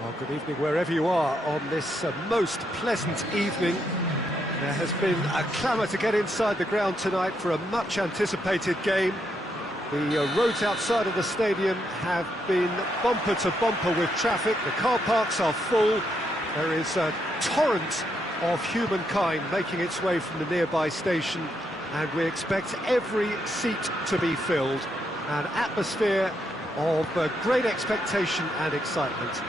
Well, good evening wherever you are on this most pleasant evening. There has been a clamour to get inside the ground tonight for a much-anticipated game. The roads outside of the stadium have been bumper to bumper with traffic. The car parks are full. There is a torrent of humankind making its way from the nearby station, and we expect every seat to be filled. An atmosphere of great expectation and excitement.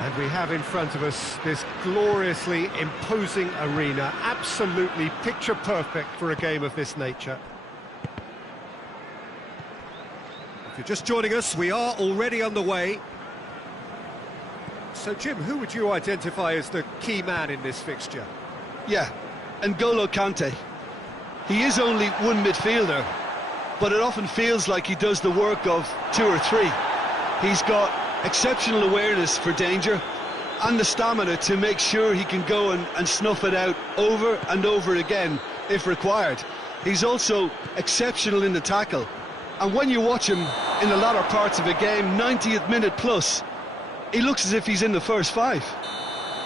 And we have in front of us this gloriously imposing arena, absolutely picture perfect for a game of this nature. If you're just joining us, we are already underway. So Jim, who would you identify as the key man in this fixture? Yeah, N'Golo Kante. He is only one midfielder, but it often feels like he does the work of two or three. He's got exceptional awareness for danger and the stamina to make sure he can go and snuff it out over and over again if required. He's also exceptional in the tackle, and when you watch him in the latter parts of a game, 90th minute plus, he looks as if he's in the first five.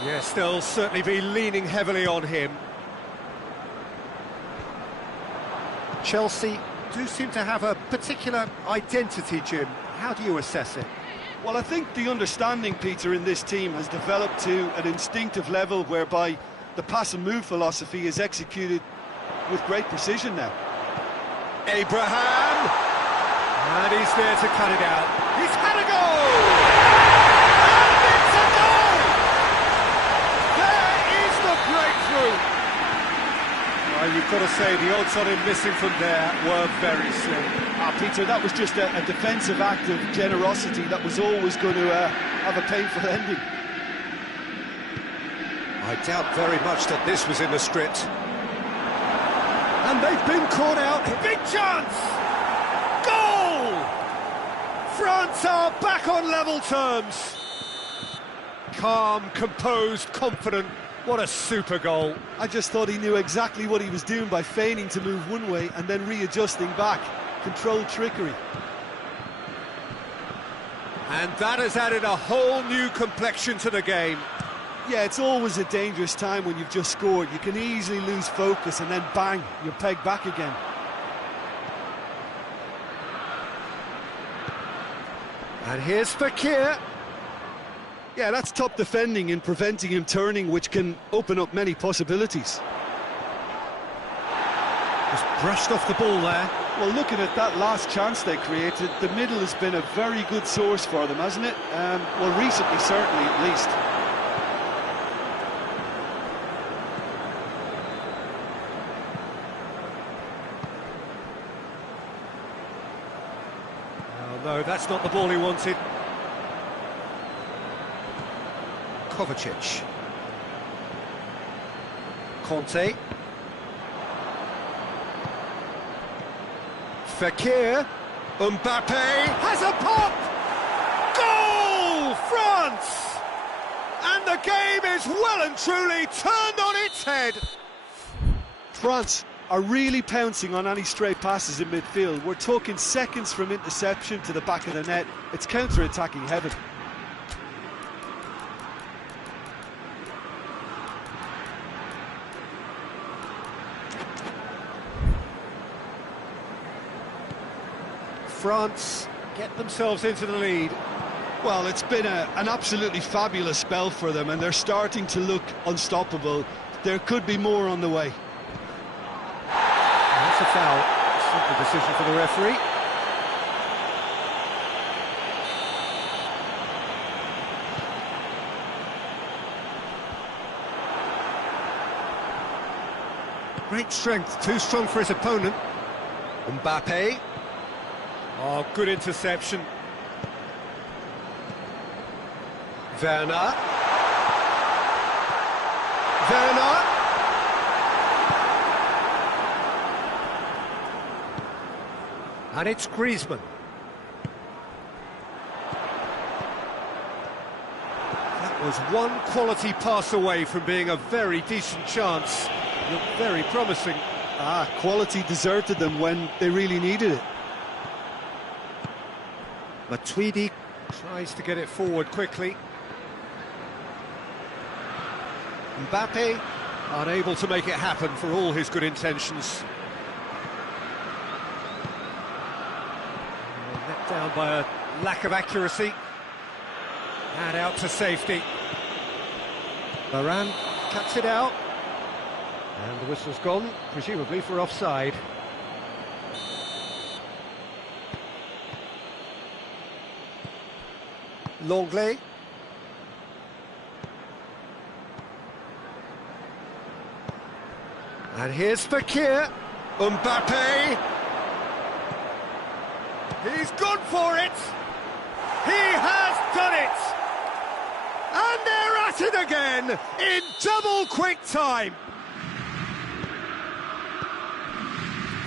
Yes, they'll certainly be leaning heavily on him. Chelsea do seem to have a particular identity, Jim. How do you assess it? Well, I think the understanding, Peter, in this team has developed to an instinctive level whereby the pass and move philosophy is executed with great precision now. Abraham! And he's there to cut it out. He's had a goal! And it's a goal! There is the breakthrough! Well, you've got to say the odds on him missing from there were very slim. Peter, that was just a defensive act of generosity that was always going to have a painful ending. I doubt very much that this was in the script. And they've been caught out. Big chance! Goal! France are back on level terms. Calm, composed, confident. What a super goal. I just thought he knew exactly what he was doing by feigning to move one way and then readjusting back. Controlled trickery. And that has added a whole new complexion to the game. Yeah, it's always a dangerous time when you've just scored. You can easily lose focus and then bang, you're pegged back again. And here's Fakir. Yeah, that's top defending and preventing him turning, which can open up many possibilities. Just brushed off the ball there. Well, looking at that last chance they created, the middle has been a very good source for them, hasn't it? Well, recently, certainly, at least. Oh, no, that's not the ball he wanted. Kovacic. Conte. Fakir. Mbappe has a pop! Goal! France! And the game is well and truly turned on its head. France are really pouncing on any stray passes in midfield. We're talking seconds from interception to the back of the net. It's counter-attacking heaven. France get themselves into the lead. Well, it's been an absolutely fabulous spell for them, and they're starting to look unstoppable. There could be more on the way. That's a foul. Simple decision for the referee. Great strength, too strong for his opponent. Mbappe. Oh, good interception. Werner. Werner. And it's Griezmann. That was one quality pass away from being a very decent chance. Looked very promising. Quality deserted them when they really needed it. Matuidi tries to get it forward quickly. Mbappe unable to make it happen for all his good intentions. Let down by a lack of accuracy. And out to safety. Varane cuts it out. And the whistle's gone, presumably for offside. Longley. And here's Fekir. Mbappe. He's gone for it. He has done it. And they're at it again in double quick time.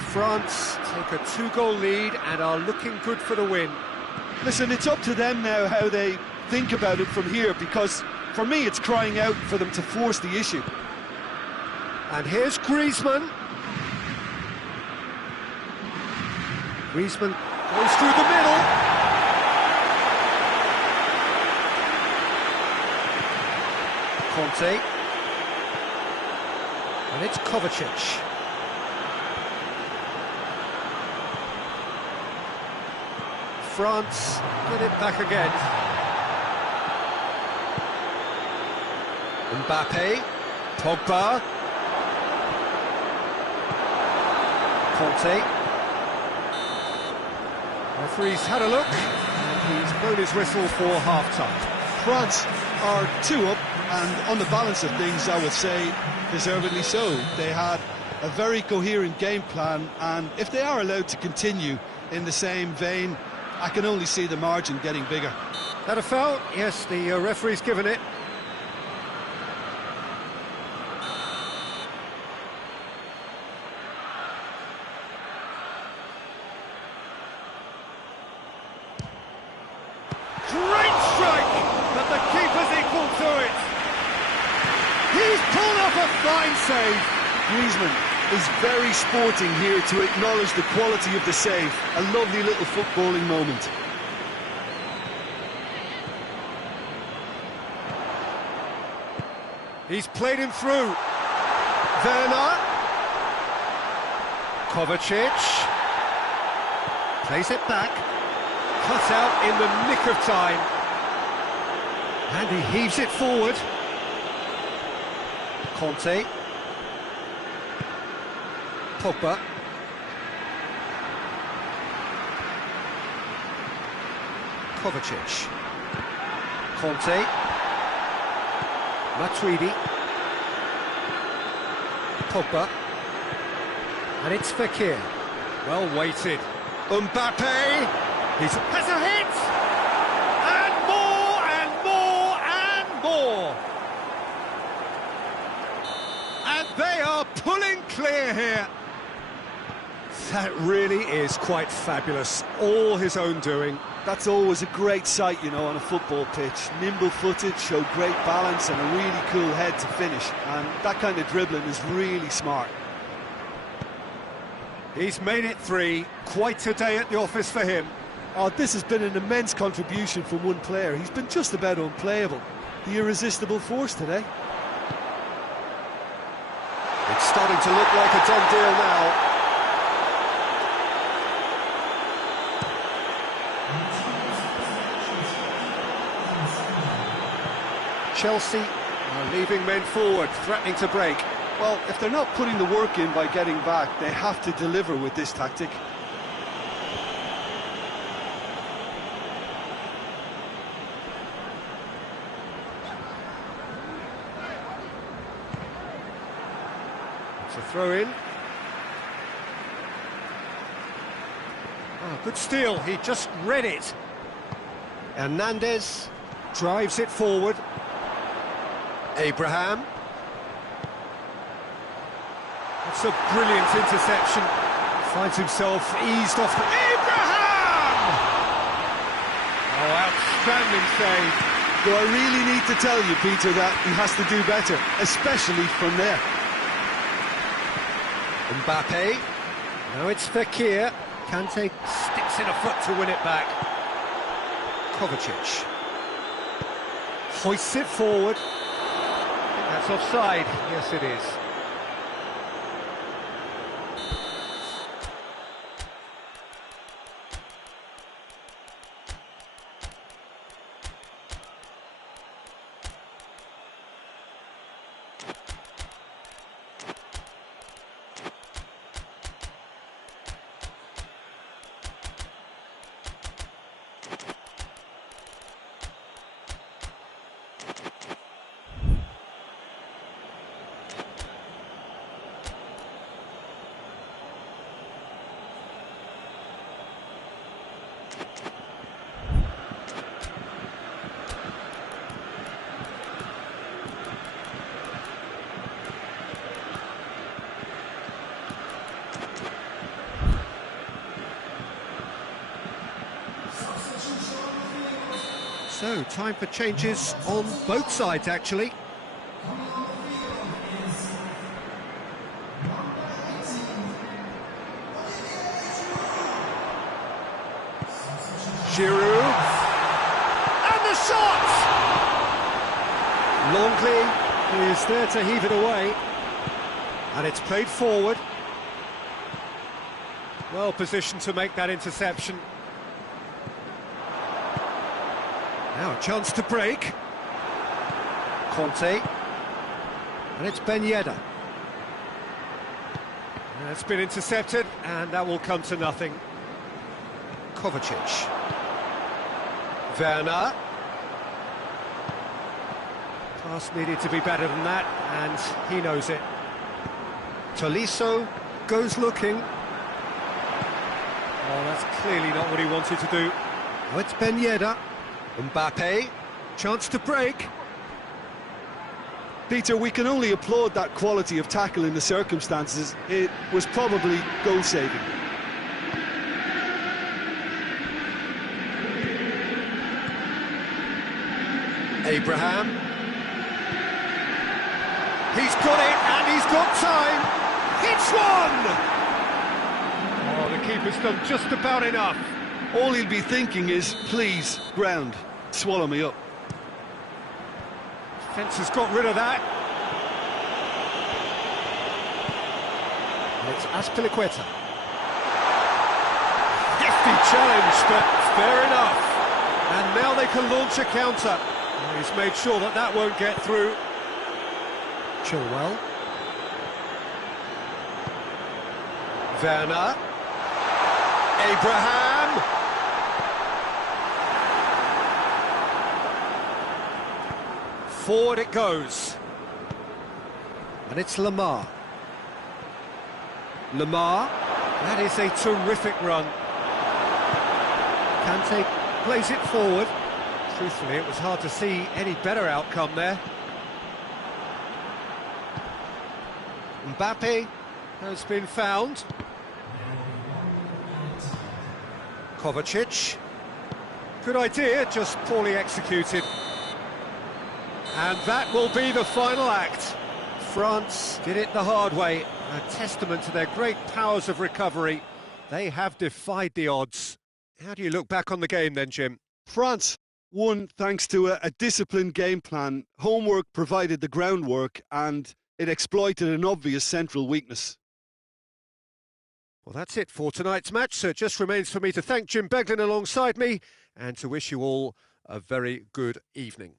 France take a 2-goal lead and are looking good for the win. Listen, it's up to them now how they think about it from here, because for me it's crying out for them to force the issue. And here's Griezmann. Griezmann goes through the middle. Conte. And it's Kovacic. France get it back again. Mbappe. Pogba. Conte. Referee's had a look, and he's blown his whistle for half-time. France are 2 up, and on the balance of things, I would say, deservedly so. They had a very coherent game plan, and if they are allowed to continue in the same vein, I can only see the margin getting bigger. That a foul? Yes, the referee's given it. Great strike, but the keeper's equal to it. He's pulled off a fine save. Griezmann is very sporting here to acknowledge the quality of the save. A lovely little footballing moment. He's played him through. Werner. Kovacic. Plays it back. Cut out in the nick of time. And he heaves it forward. Conte. Pogba. Kovacic. Conte. Matuidi. Pogba. And it's Fekir. Well weighted. Mbappe. Has a hit! And more, and more, and more! And they are pulling clear here. That really is quite fabulous. All his own doing. That's always a great sight, you know, on a football pitch. Nimble-footed, showed great balance and a really cool head to finish. And that kind of dribbling is really smart. He's made it 3. Quite a day at the office for him. Oh, this has been an immense contribution from one player. He's been just about unplayable. The irresistible force today. It's starting to look like a done deal now. Chelsea are leaving men forward, threatening to break. Well, if they're not putting the work in by getting back, they have to deliver with this tactic. It's a throw-in. Oh, good steal, he just read it. Hernandez drives it forward. Abraham. That's a brilliant interception. Finds himself eased off the... Abraham! Oh, outstanding save. Do I really need to tell you, Peter, that he has to do better, especially from there? Mbappe. Now it's Fekir. Kante sticks in a foot to win it back. Kovacic. Hoists it forward. I think that's offside. Yes, it is. So, time for changes on both sides, actually. Giroud. And the shot! Longley is there to heave it away. And it's played forward. Well positioned to make that interception. Now a chance to break. Conte. And it's Ben Yedder. It's been intercepted, and that will come to nothing. Kovacic. Werner. Pass needed to be better than that, and he knows it. Tolisso goes looking. Oh, that's clearly not what he wanted to do. Oh, it's Ben Yedder. Mbappe, chance to break. Peter, we can only applaud that quality of tackle in the circumstances. It was probably goal-saving. Abraham. He's got it, and he's got time. It's one! Oh, the keeper's done just about enough. All he'll be thinking is, please, ground, swallow me up. Fence has got rid of that. It's Azpilicueta. Hefty challenge, but fair enough. And now they can launch a counter. And he's made sure that that won't get through. Chilwell. Werner. Abraham. Forward it goes. And it's Lamar. Lamar. That is a terrific run. Kante plays it forward. Truthfully, it was hard to see any better outcome there. Mbappe has been found. Kovacic. Good idea, just poorly executed. And that will be the final act. France did it the hard way. A testament to their great powers of recovery. They have defied the odds. How do you look back on the game then, Jim? France won thanks to a disciplined game plan. Homework provided the groundwork, and it exploited an obvious central weakness. Well, that's it for tonight's match, so it just remains for me to thank Jim Beglin alongside me and to wish you all a very good evening.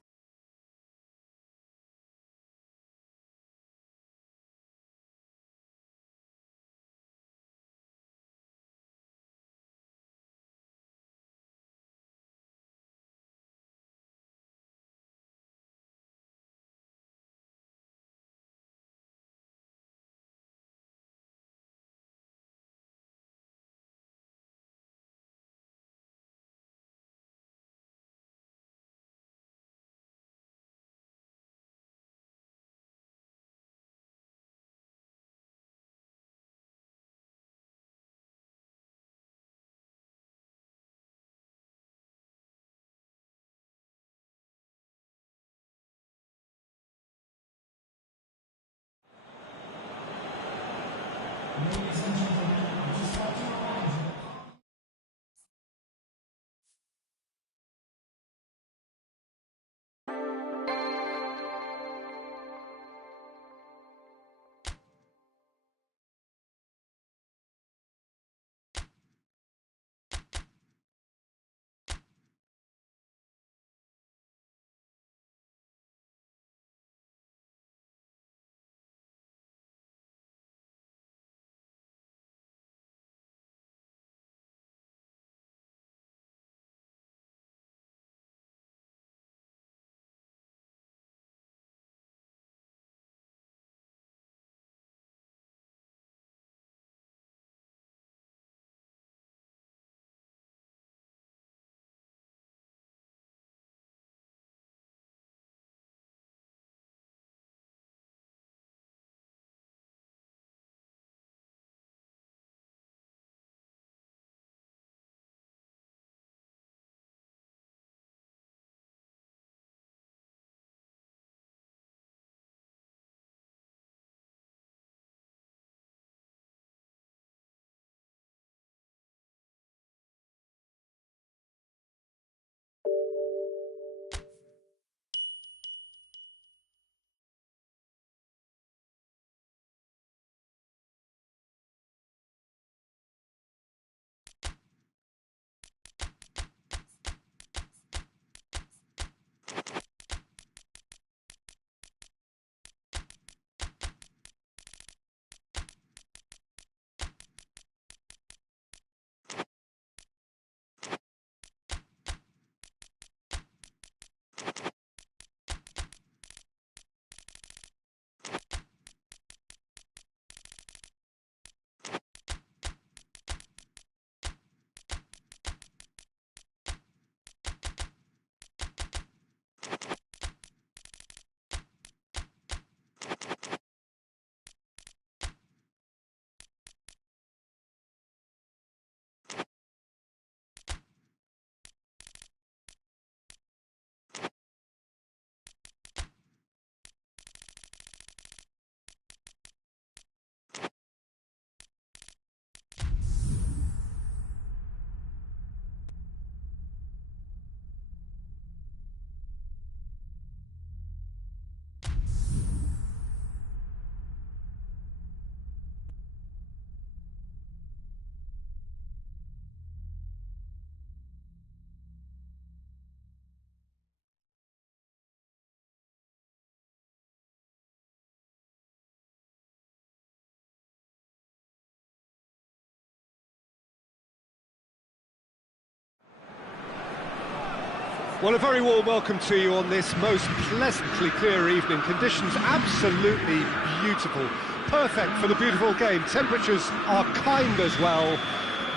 Well, a very warm welcome to you on this most pleasantly clear evening. Conditions absolutely beautiful. Perfect for the beautiful game. Temperatures are kind as well.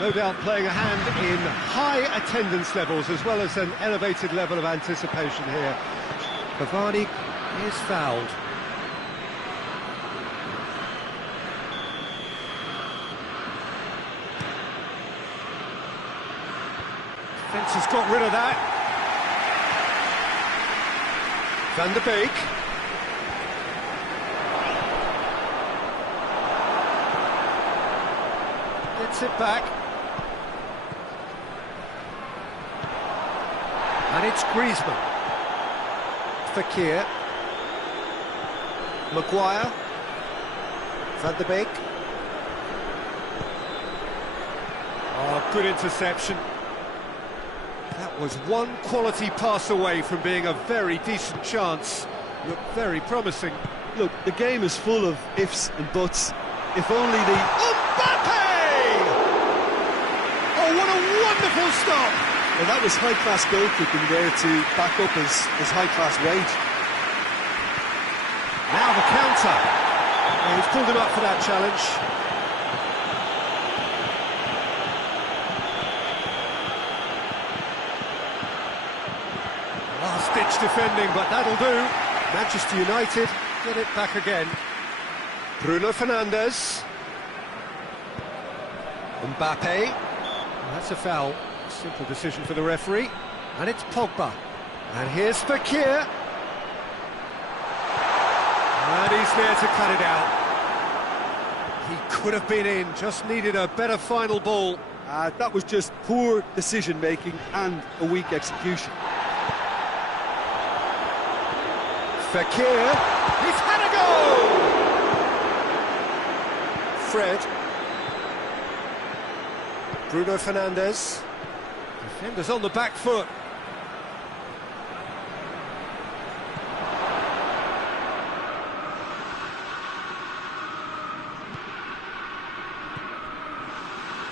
No doubt playing a hand in high attendance levels as well as an elevated level of anticipation here. Cavani is fouled. Defence has got rid of that. Van der Beek. Gets it back. And it's Griezmann. Fekir. Maguire. Van der Beek. Oh, good interception. That was one quality pass away from being a very decent chance. Looked very promising. Look, the game is full of ifs and buts. If only the... Mbappe! Oh, what a wonderful stop! Well, that was high-class goalkeeping there to back up his high-class wage. Now the counter. Yeah, he's pulled him up for that challenge. Last-ditch defending, but that'll do. Manchester United get it back again. Bruno Fernandes. Mbappe. That's a foul. Simple decision for the referee. And it's Pogba. And here's Fekir. And he's there to cut it out. He could have been in, just needed a better final ball. That was just poor decision-making and a weak execution. Fekir, he's had a go! Fred. Bruno Fernandes. Defenders on the back foot.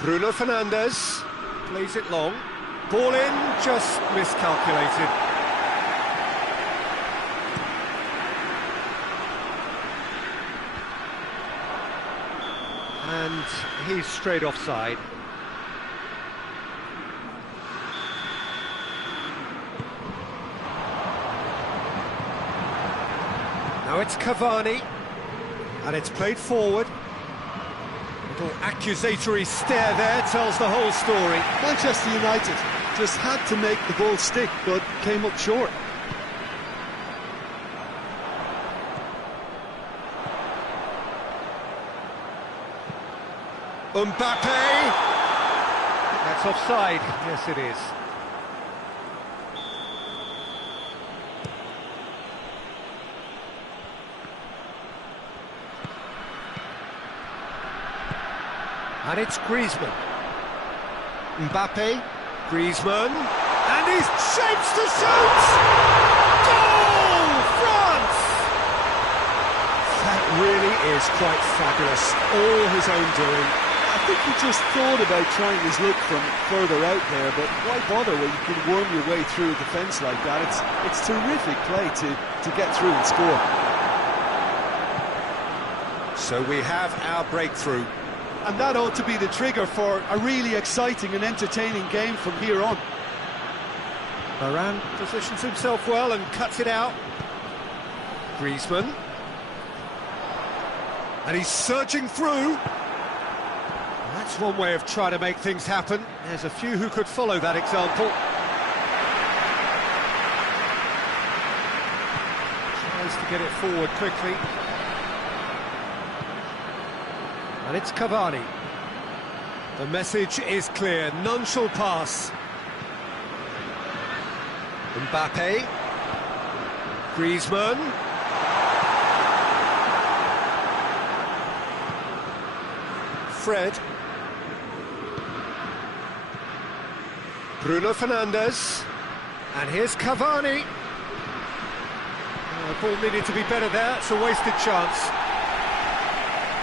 Bruno Fernandes plays it long. Ball in, just miscalculated. And he's straight offside. Now it's Cavani, and it's played forward. Little accusatory stare there tells the whole story. Manchester United just had to make the ball stick, but came up short. Mbappe! That's offside. Yes, it is. And it's Griezmann. Mbappe, Griezmann, and he's shapes to shoot! Goal! France! That really is quite fabulous. All his own doing. I think he just thought about trying his look from further out there, but why bother when you can worm your way through a defence like that? It's terrific play to get through and score. So we have our breakthrough. And that ought to be the trigger for a really exciting and entertaining game from here on. Varane positions himself well and cuts it out. Griezmann. And he's surging through. That's one way of trying to make things happen. There's a few who could follow that example. Tries to get it forward quickly. And it's Cavani. The message is clear, none shall pass. Mbappe. Griezmann. Fred. Bruno Fernandes. And here's Cavani. The ball needed to be better there, it's a wasted chance.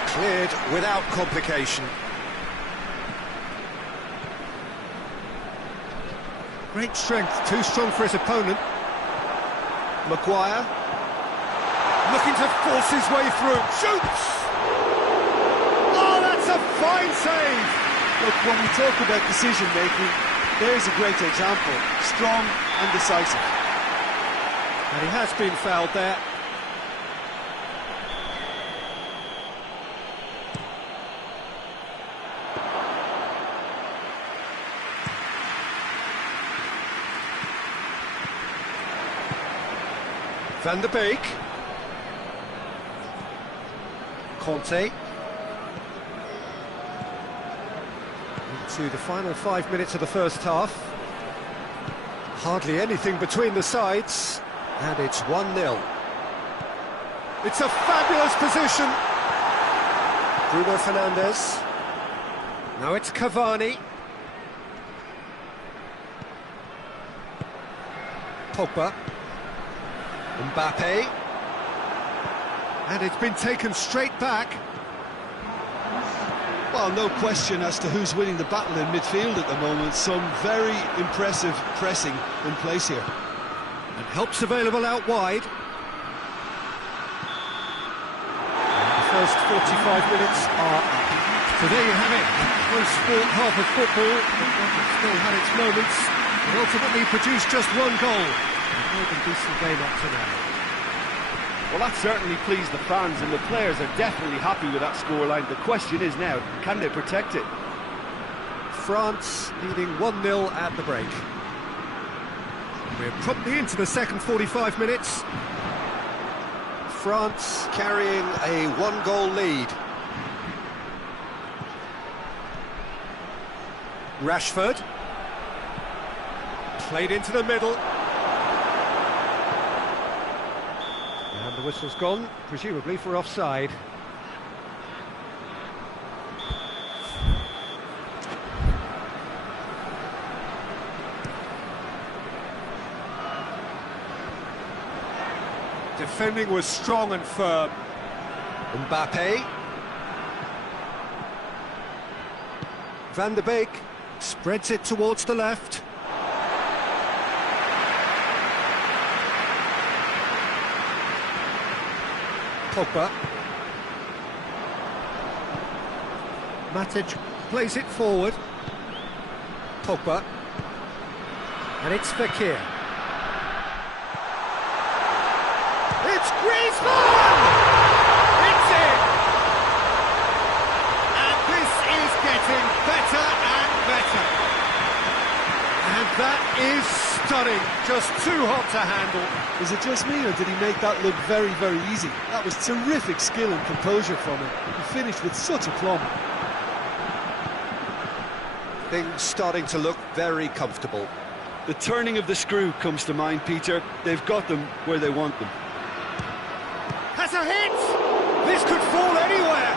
Cleared without complication. Great strength, too strong for his opponent. Maguire. Looking to force his way through. Shoots! Oh, that's a fine save! Look, when we talk about decision-making, there's a great example. Strong and decisive. And he has been fouled there. Van der Beek. Conte. Into the final 5 minutes of the first half. Hardly anything between the sides, and it's 1-0. It's a fabulous position. Bruno Fernandes. Now it's Cavani. Pogba. Mbappe. And it's been taken straight back. Well, no question as to who's winning the battle in midfield at the moment. Some very impressive pressing in place here. And help's available out wide. And the first 45 minutes are up. So there you have it, a close sport half of football. It's still had its moments, but ultimately produced just one goal. A decent game up to now. Well, that certainly pleased the fans, and the players are definitely happy with that scoreline. The question is now, can they protect it? France leading 1-0 at the break. We're promptly into the second 45 minutes. France carrying a one-goal lead. Rashford. Played into the middle. And the whistle's gone, presumably for offside. Defending was strong and firm. Mbappe. Van der Beek spreads it towards the left. Pogba. Matic plays it forward. Pogba. And it's Fekir. It's Griezmann! It's in! And this is getting better and better. And that is stunning. Just too hot to handle. Is it just me, or did he make that look very, very easy? That was terrific skill and composure from him. He finished with such aplomb. Things starting to look very comfortable. The turning of the screw comes to mind, Peter. They've got them where they want them. Has a hit! This could fall anywhere!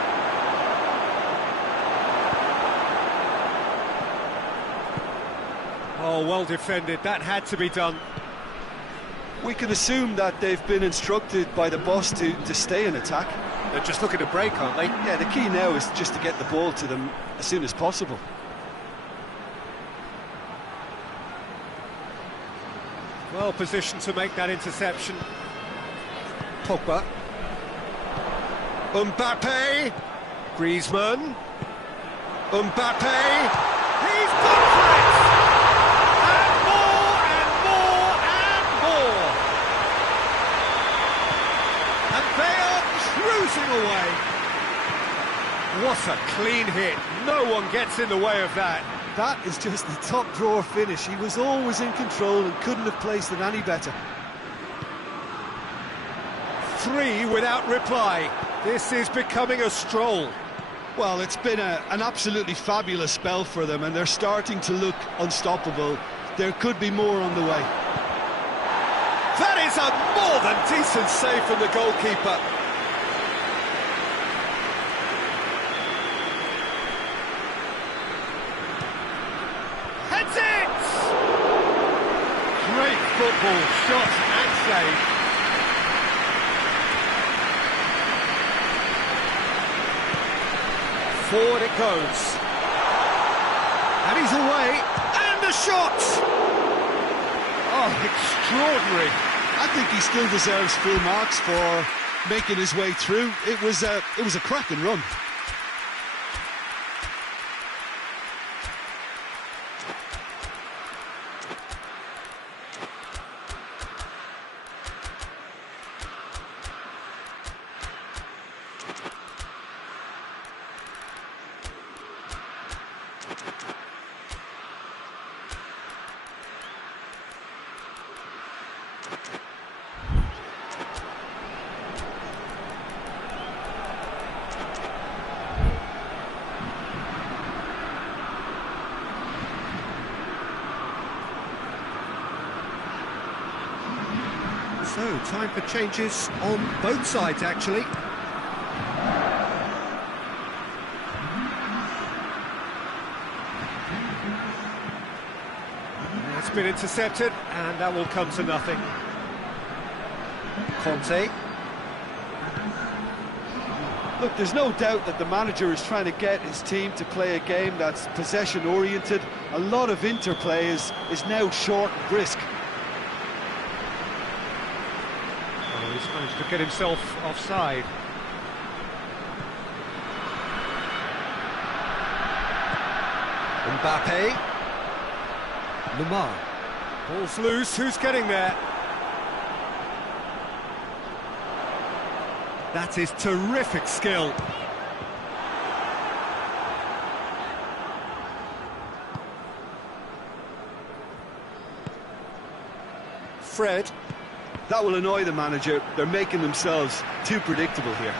Oh, well defended. That had to be done. We can assume that they've been instructed by the boss to stay in attack. They're just looking to break, aren't they? Yeah, the key now is just to get the ball to them as soon as possible. Well positioned to make that interception. Pogba. Mbappe. Griezmann. Mbappe. He's gone for it! And more and more and more! And they are cruising away. What a clean hit. No one gets in the way of that. That is just the top drawer finish. He was always in control and couldn't have placed it any better. 3 without reply. This is becoming a stroll. Well, it's been an absolutely fabulous spell for them, and they're starting to look unstoppable. There could be more on the way. That is a more than decent save from the goalkeeper. Heads it! Great football, shot and save. Forward it goes. And he's away. And the shot! Oh, extraordinary. I think he still deserves full marks for making his way through. It was a cracking run. So, time for changes on both sides, actually. It's been intercepted, and that will come to nothing. Conte. Look, there's no doubt that the manager is trying to get his team to play a game that's possession-oriented. A lot of interplay is now short and brisk. Oh, he's managed to get himself offside. Mbappe. Lamar. Ball's loose, who's getting there? That is terrific skill. Fred. That will annoy the manager. They're making themselves too predictable here.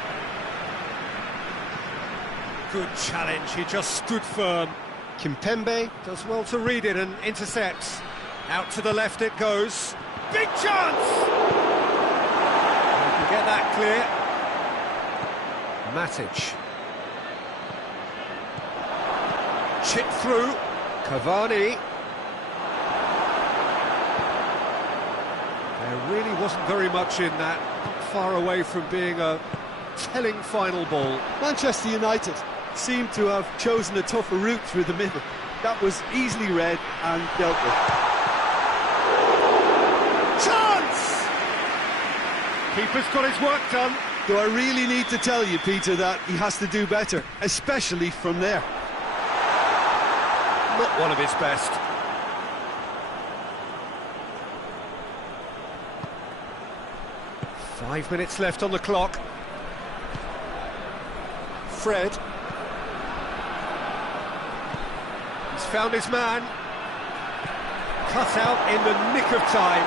Good challenge, he just stood firm. Kimpembe does well to read it and intercepts. Out to the left it goes. Big chance! They can get that clear. Matic. Chip through. Cavani. There really wasn't very much in that. Not far away from being a telling final ball. Manchester United seem to have chosen a tougher route through the middle. That was easily read and dealt with. Chance! Keeper's got his work done. Do I really need to tell you, Peter, that he has to do better, especially from there? Not one of his best. Five minutes left on the clock. Fred. He's found his man. Cut out in the nick of time.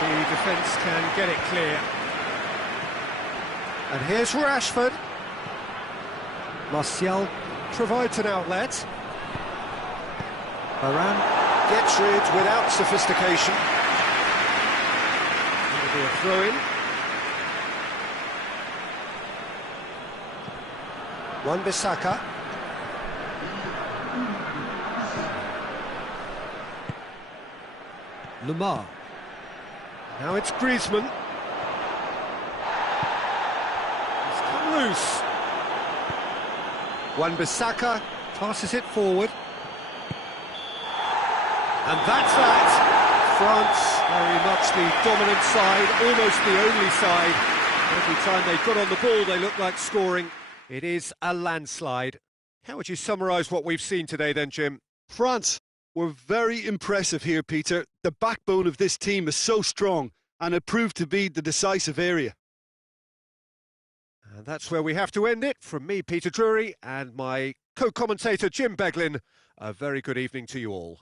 And the defence can get it clear. And here's Rashford. Martial provides an outlet. Varane gets rid without sophistication. It'll be a throw-in. Wan-Bissaka. Lamar. Now it's Griezmann. He's come loose. Wan-Bissaka passes it forward. And that's that. France very much the dominant side, almost the only side. Every time they got on the ball, they look like scoring. It is a landslide. How would you summarise what we've seen today then, Jim? France were very impressive here, Peter. The backbone of this team is so strong, and it proved to be the decisive area. And that's where we have to end it. From me, Peter Drury, and my co-commentator, Jim Beglin, a very good evening to you all.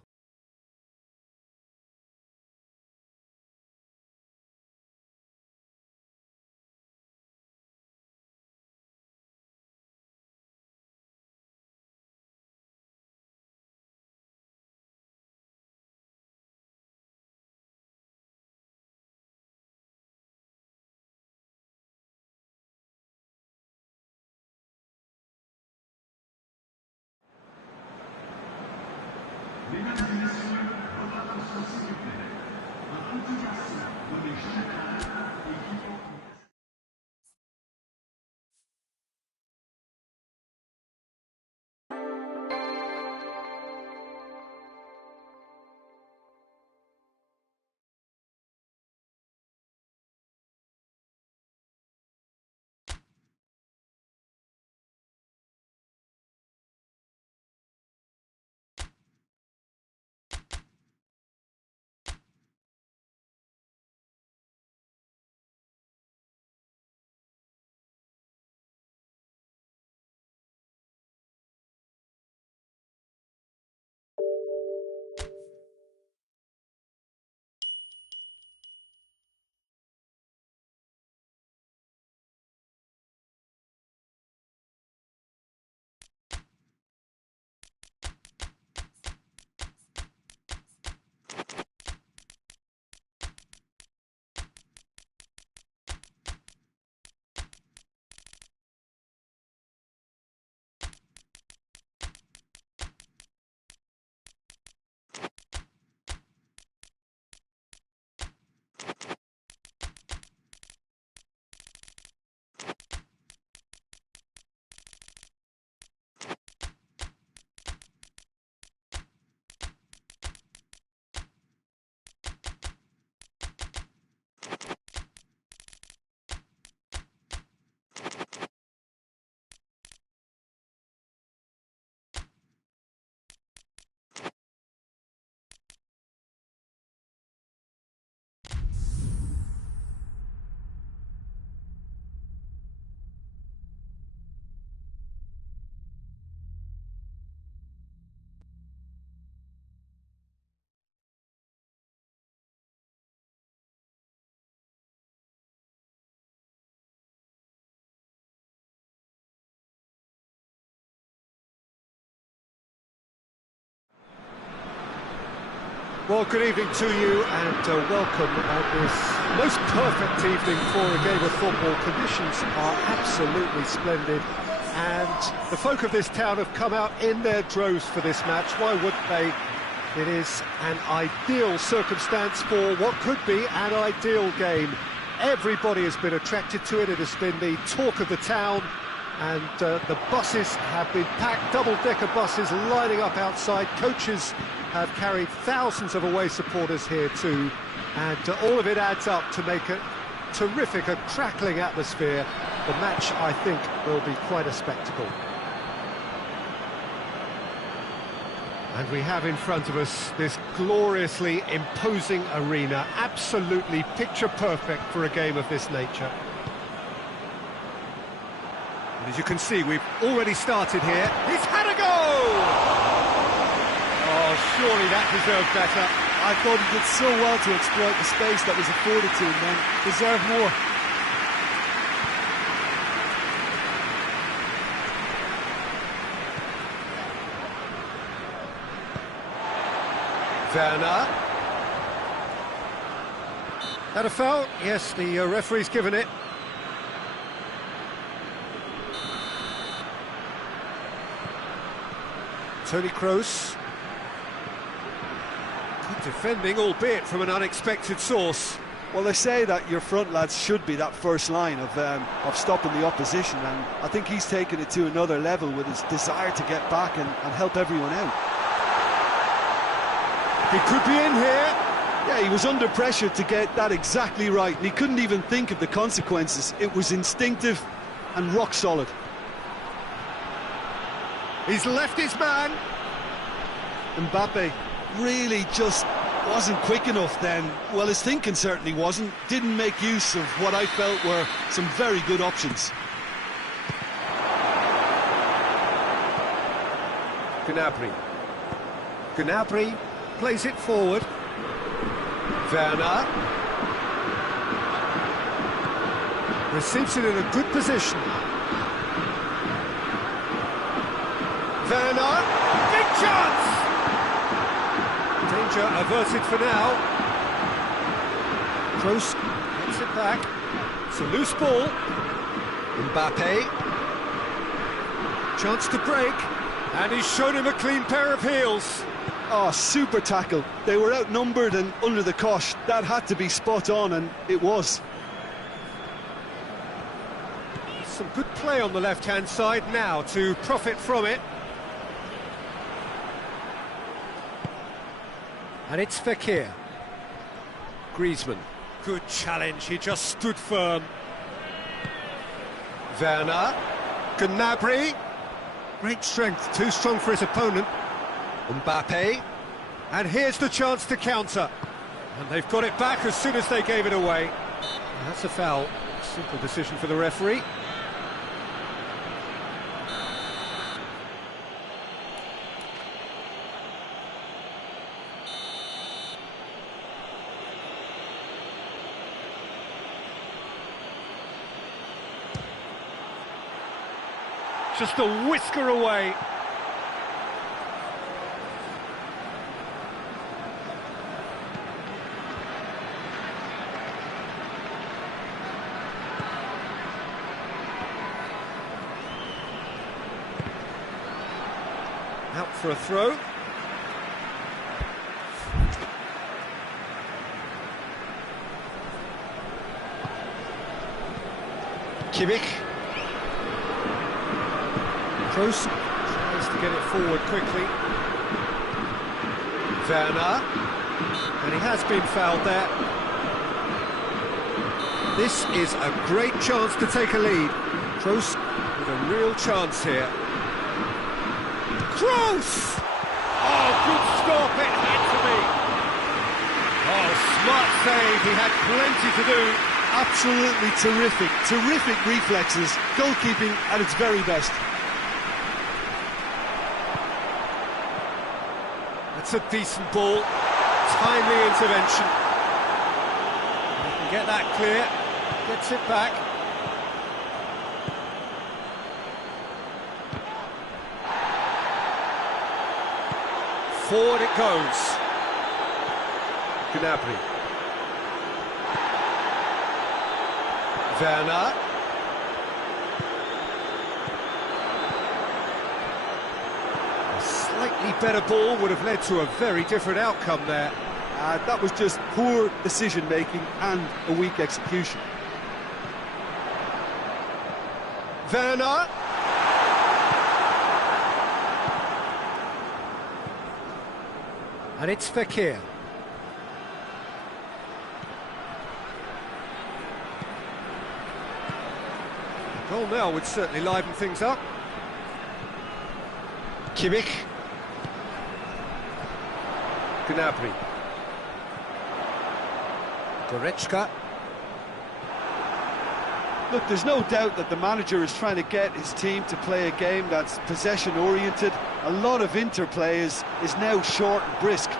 Well, good evening to you and welcome on this most perfect evening for a game of football. Conditions are absolutely splendid and the folk of this town have come out in their droves for this match. Why wouldn't they? It is an ideal circumstance for what could be an ideal game. Everybody has been attracted to it. It has been the talk of the town, and the buses have been packed, double-decker buses lining up outside. Coaches have carried thousands of away supporters here too, and all of it adds up to make a terrific, a crackling atmosphere. The match, I think, will be quite a spectacle. And we have in front of us this gloriously imposing arena, absolutely picture-perfect for a game of this nature. And as you can see, we've already started here. He's had a go! Oh, surely that deserved better. I thought he did so well to exploit the space that was afforded to him then. Deserved more. Werner. That a foul? Yes, the referee's given it. Toni Kroos. Good defending, albeit from an unexpected source. Well, they say that your front lads should be that first line of stopping the opposition, and I think he's taken it to another level with his desire to get back and help everyone out. He could be in here. Yeah, he was under pressure to get that exactly right, and he couldn't even think of the consequences. It was instinctive and rock solid. He's left his man. Mbappe really just wasn't quick enough then. Well, his thinking certainly wasn't. Didn't make use of what I felt were some very good options. Gnabry plays it forward. Werner receives it in a good position. Werner, big chance! Danger averted for now. Kroos gets it back. It's a loose ball. Mbappe. Chance to break. And he's shown him a clean pair of heels. Oh, super tackle. They were outnumbered and under the cosh. That had to be spot on, and it was. Some good play on the left-hand side now to profit from it. And it's Fekir. Griezmann. Good challenge, he just stood firm. Werner. Gnabry. Great strength, too strong for his opponent. Mbappe. And here's the chance to counter. And they've got it back as soon as they gave it away. And that's a foul. Simple decision for the referee. Just a whisker away. Out for a throw. Kimmich. Kroos tries to get it forward quickly. Werner. And he has been fouled there. This is a great chance to take a lead. Kroos with a real chance here. Kroos! Oh, good stop, it had to be. Oh, smart save, he had plenty to do. Absolutely terrific reflexes. Goalkeeping at its very best. That's a decent ball, timely intervention. He can get that clear, gets it back. Forward it goes. Gnabry. Werner. A slightly better ball would have led to a very different outcome there. That was just poor decision-making and a weak execution. Werner. And it's Fekir. A goal now would certainly liven things up. Kimmich. Gnabry. Goretzka. Look, there's no doubt that the manager is trying to get his team to play a game that's possession-oriented. A lot of interplay is now short and brisk.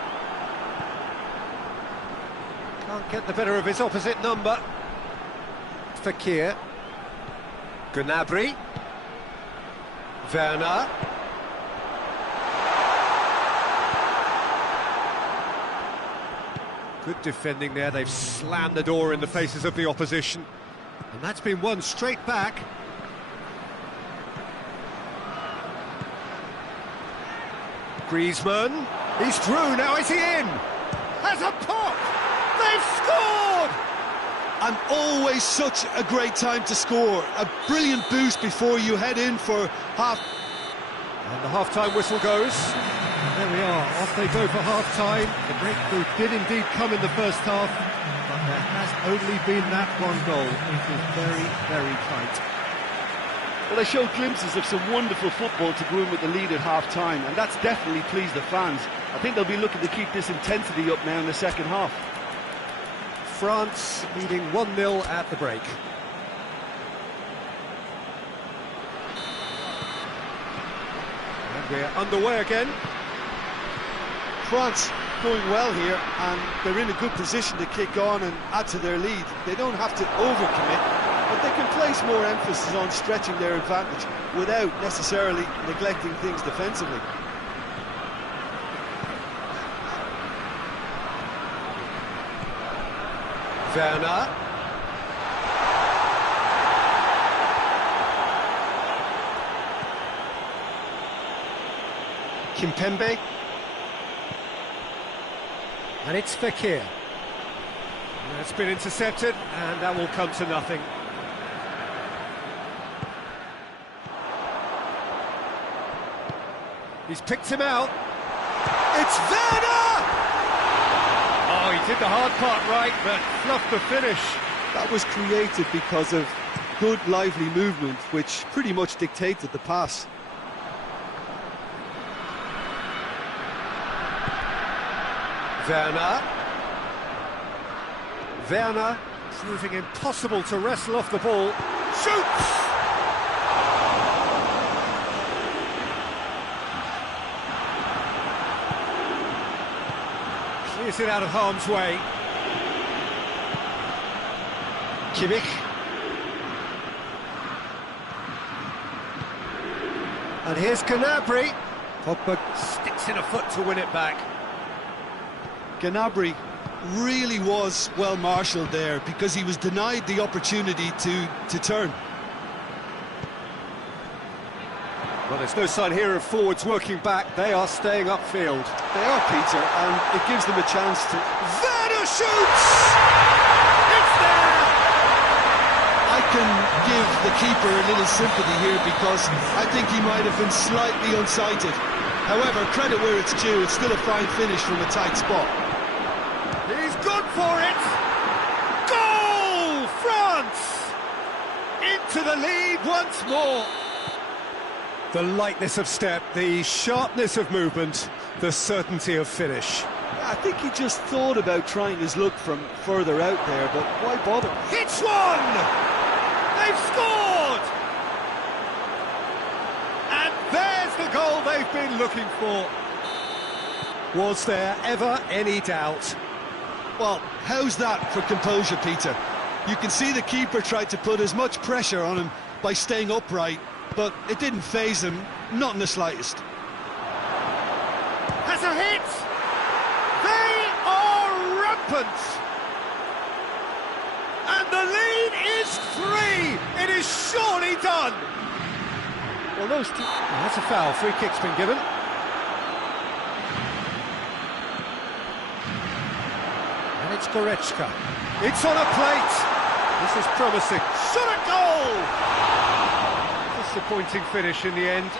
Can't get the better of his opposite number. Fekir. Gnabry. Werner. Good defending there. They've slammed the door in the faces of the opposition. And that's been won straight back. Griezmann. He's through, now is he in? Has a pop! They've scored! And always such a great time to score. A brilliant boost before you head in for half. And the half-time whistle goes. There we are, off they go for half-time. The breakthrough did indeed come in the first half, but there has only been that one goal. It is very, very tight. Well, they showed glimpses of some wonderful football to go in with the lead at half-time, and that's definitely pleased the fans. I think they'll be looking to keep this intensity up now in the second half. France leading 1-0 at the break. And we're underway again. France going well here, and they're in a good position to kick on and add to their lead. They don't have to overcommit, but they can place more emphasis on stretching their advantage without necessarily neglecting things defensively. Werner. Kimpembe. And it's Fekir. That's been intercepted, and that will come to nothing. He's picked him out. It's Werner! Oh, he did the hard part right, but fluffed the finish. That was created because of good, lively movement, which pretty much dictated the pass. Werner. Werner proving impossible to wrestle off the ball. Shoots! Clears it out of harm's way. Kimmich. And here's Gnabry. Pogba sticks in a foot to win it back. Gnabry really was well marshalled there because he was denied the opportunity to turn. Well, there's no sign here of forwards working back. They are staying upfield. They are, Peter, and it gives them a chance to... Werner shoots! It's there! I can give the keeper a little sympathy here because I think he might have been slightly unsighted. However, credit where it's due, it's still a fine finish from a tight spot. He's good for it! Goal! France! Into the lead once more. The lightness of step, the sharpness of movement, the certainty of finish. I think he just thought about trying his luck from further out there, but why bother? Hits one! They've scored! And there's the goal they've been looking for. Was there ever any doubt? Well, how's that for composure, Peter? You can see the keeper tried to put as much pressure on him by staying upright, but it didn't faze him, not in the slightest. Has a hit! They are happens. And the lead is 3. It is surely done. Well, those two... That's a foul. Free kick's been given. And it's Goretzka. It's on a plate. This is promising. Shot a goal! Disappointing finish in the end.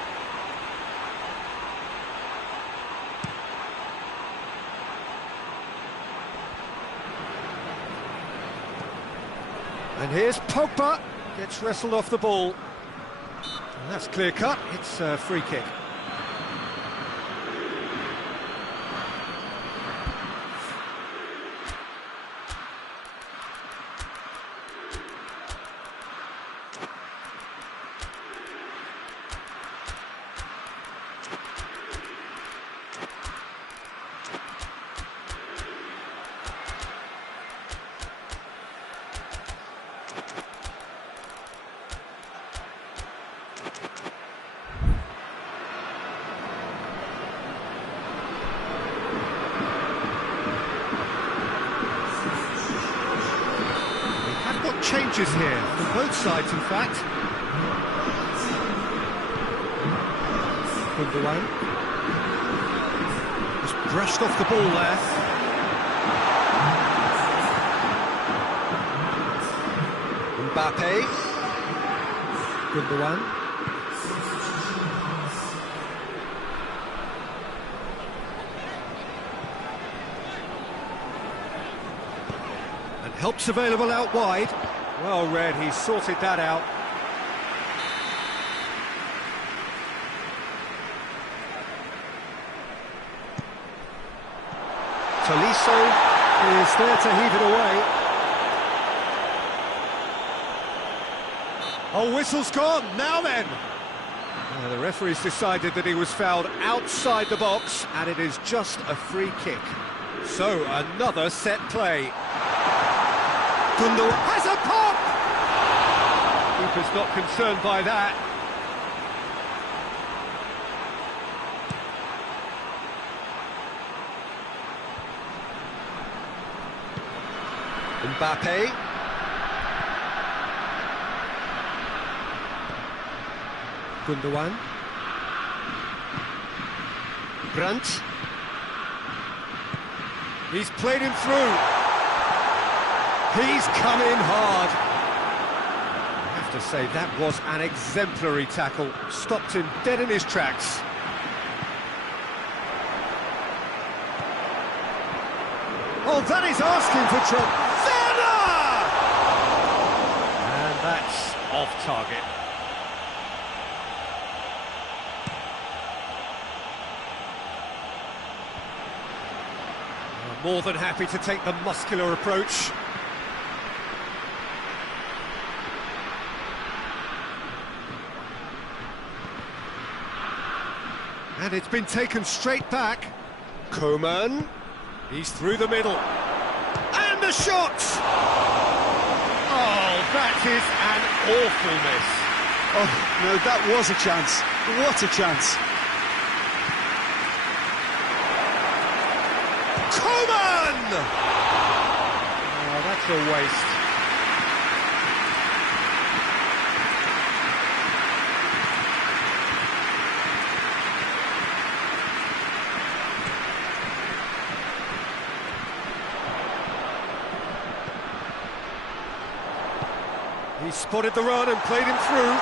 And here's Pogba. Gets wrestled off the ball. And that's clear cut. It's a free kick. Changes here, for both sides in fact. Gundogan just brushed off the ball there. Mbappe. Gundogan. And help's available out wide. Well read, he sorted that out. Tolisso is there to heave it away. Oh, whistle's gone, now then! The referee's decided that he was fouled outside the box, and it is just a free kick. So, another set play. Gundogan has a pop! Keeper's not concerned by that. Mbappe. Gundogan. Brandt. He's played him through. He's come in hard. I have to say, that was an exemplary tackle. Stopped him dead in his tracks. Oh, that is asking for trouble. And that's off target. More than happy to take the muscular approach. And it's been taken straight back. Coman. He's through the middle. And the shot! Oh, that is an awful miss. Oh, no, that was a chance. What a chance. Coman! Oh, that's a waste. He spotted the run and played him through.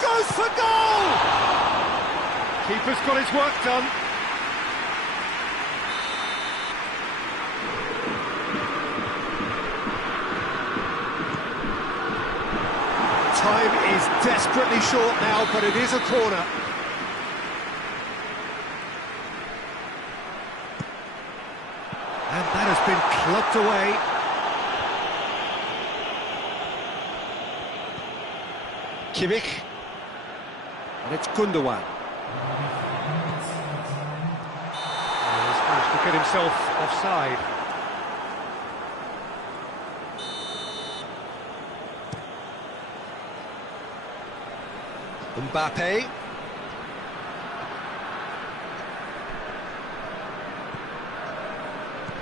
Goes for goal! Keeper's got his work done. Time is desperately short now, but it is a corner. And that has been clubbed away. Kimmich. And it's Gundogan. He's managed to get himself offside. Mbappe.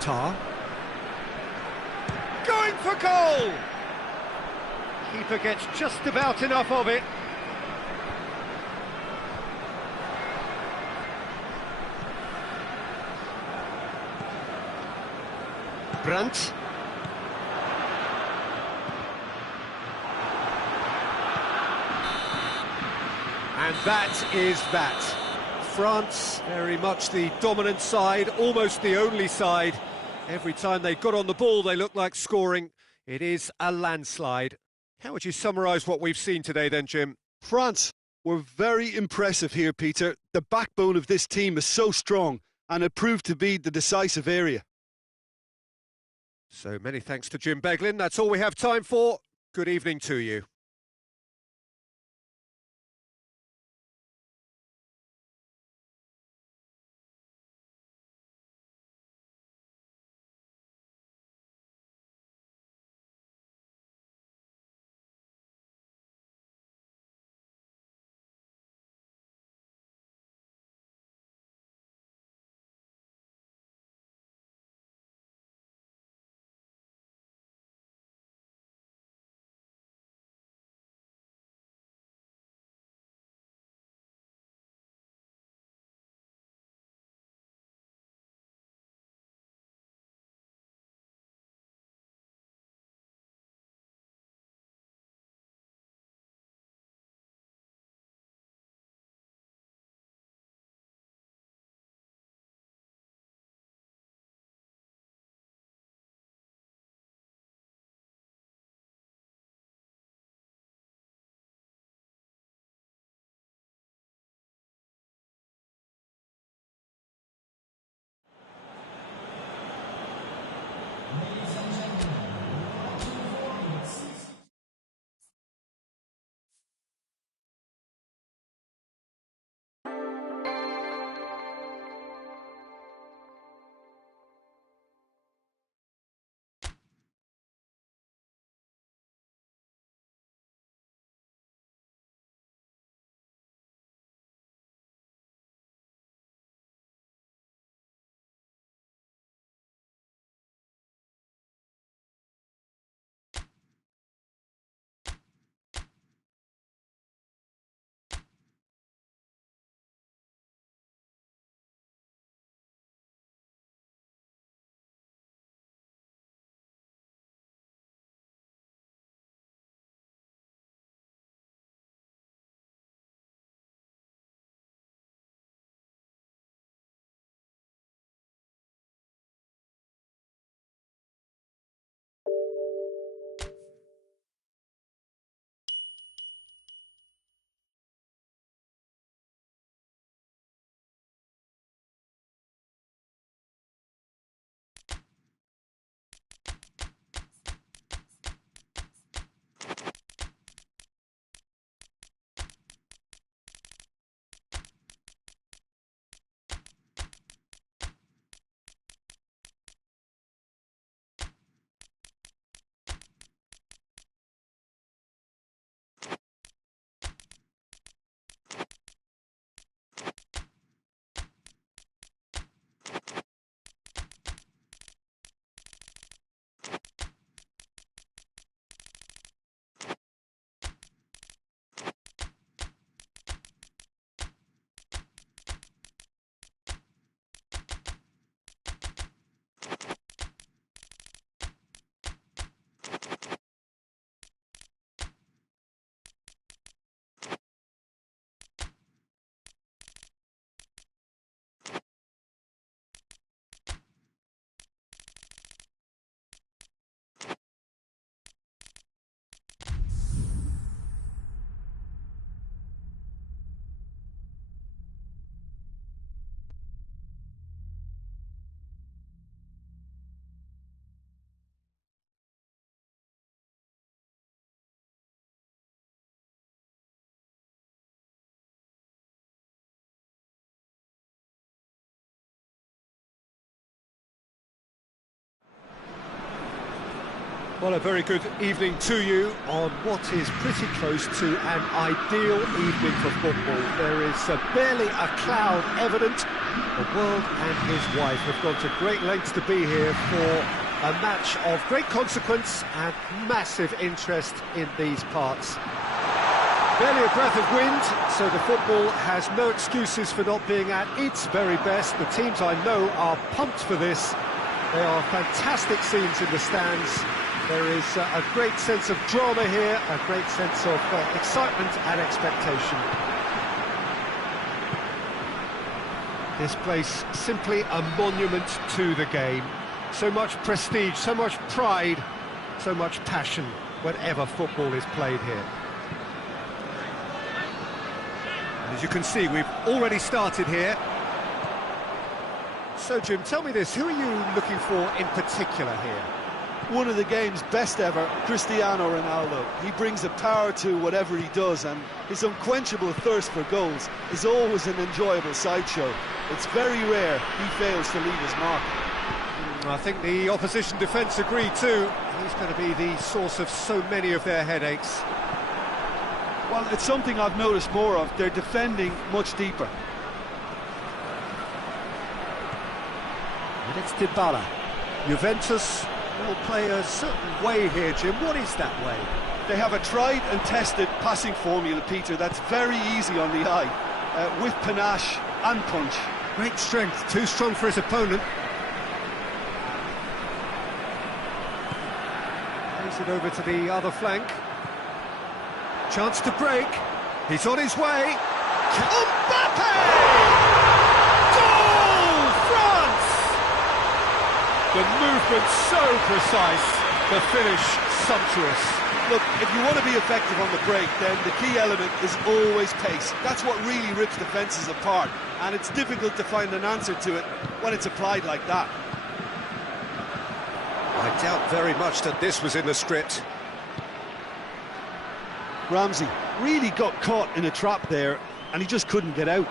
Tar. Going for goal! Keeper gets just about enough of it. Brandt. And that is that. France, very much the dominant side, almost the only side. Every time they got on the ball, they looked like scoring. It is a landslide. How would you summarise what we've seen today then, Jim? France were very impressive here, Peter. The backbone of this team is so strong, and it proved to be the decisive area. So many thanks to Jim Beglin. That's all we have time for. Good evening to you. Well, a very good evening to you on what is pretty close to an ideal evening for football. There is barely a cloud evident, The world and his wife have gone to great lengths to be here for a match of great consequence and massive interest in these parts. Barely a breath of wind, so the football has no excuses for not being at its very best. The teams I know are pumped for this. There are fantastic scenes in the stands. There is a great sense of drama here, a great sense of excitement and expectation. This place simply a monument to the game. So much prestige, so much pride, so much passion whenever football is played here. As you can see, we've already started here. So, Jim, tell me this, who are you looking for in particular here? One of the game's best ever, Cristiano Ronaldo. He brings a power to whatever he does, and his unquenchable thirst for goals is always an enjoyable sideshow. It's very rare he fails to leave his mark. I think the opposition defence agree too. He's going to be the source of so many of their headaches. Well, it's something I've noticed more of. They're defending much deeper. And it's Dybala. Juventus will play a certain way here, Jim. What is that way? They have a tried and tested passing formula, Peter, that's very easy on the eye, with panache and punch. Great strength, too strong for his opponent. Plays it over to the other flank. Chance to break. He's on his way. Mbappe! Goal! France! The movement so precise, the finish sumptuous. Look, if you want to be effective on the break, then the key element is always pace. That's what really rips defences apart, and it's difficult to find an answer to it when it's applied like that. I doubt very much that this was in the script. Ramsey really got caught in a trap there, and he just couldn't get out.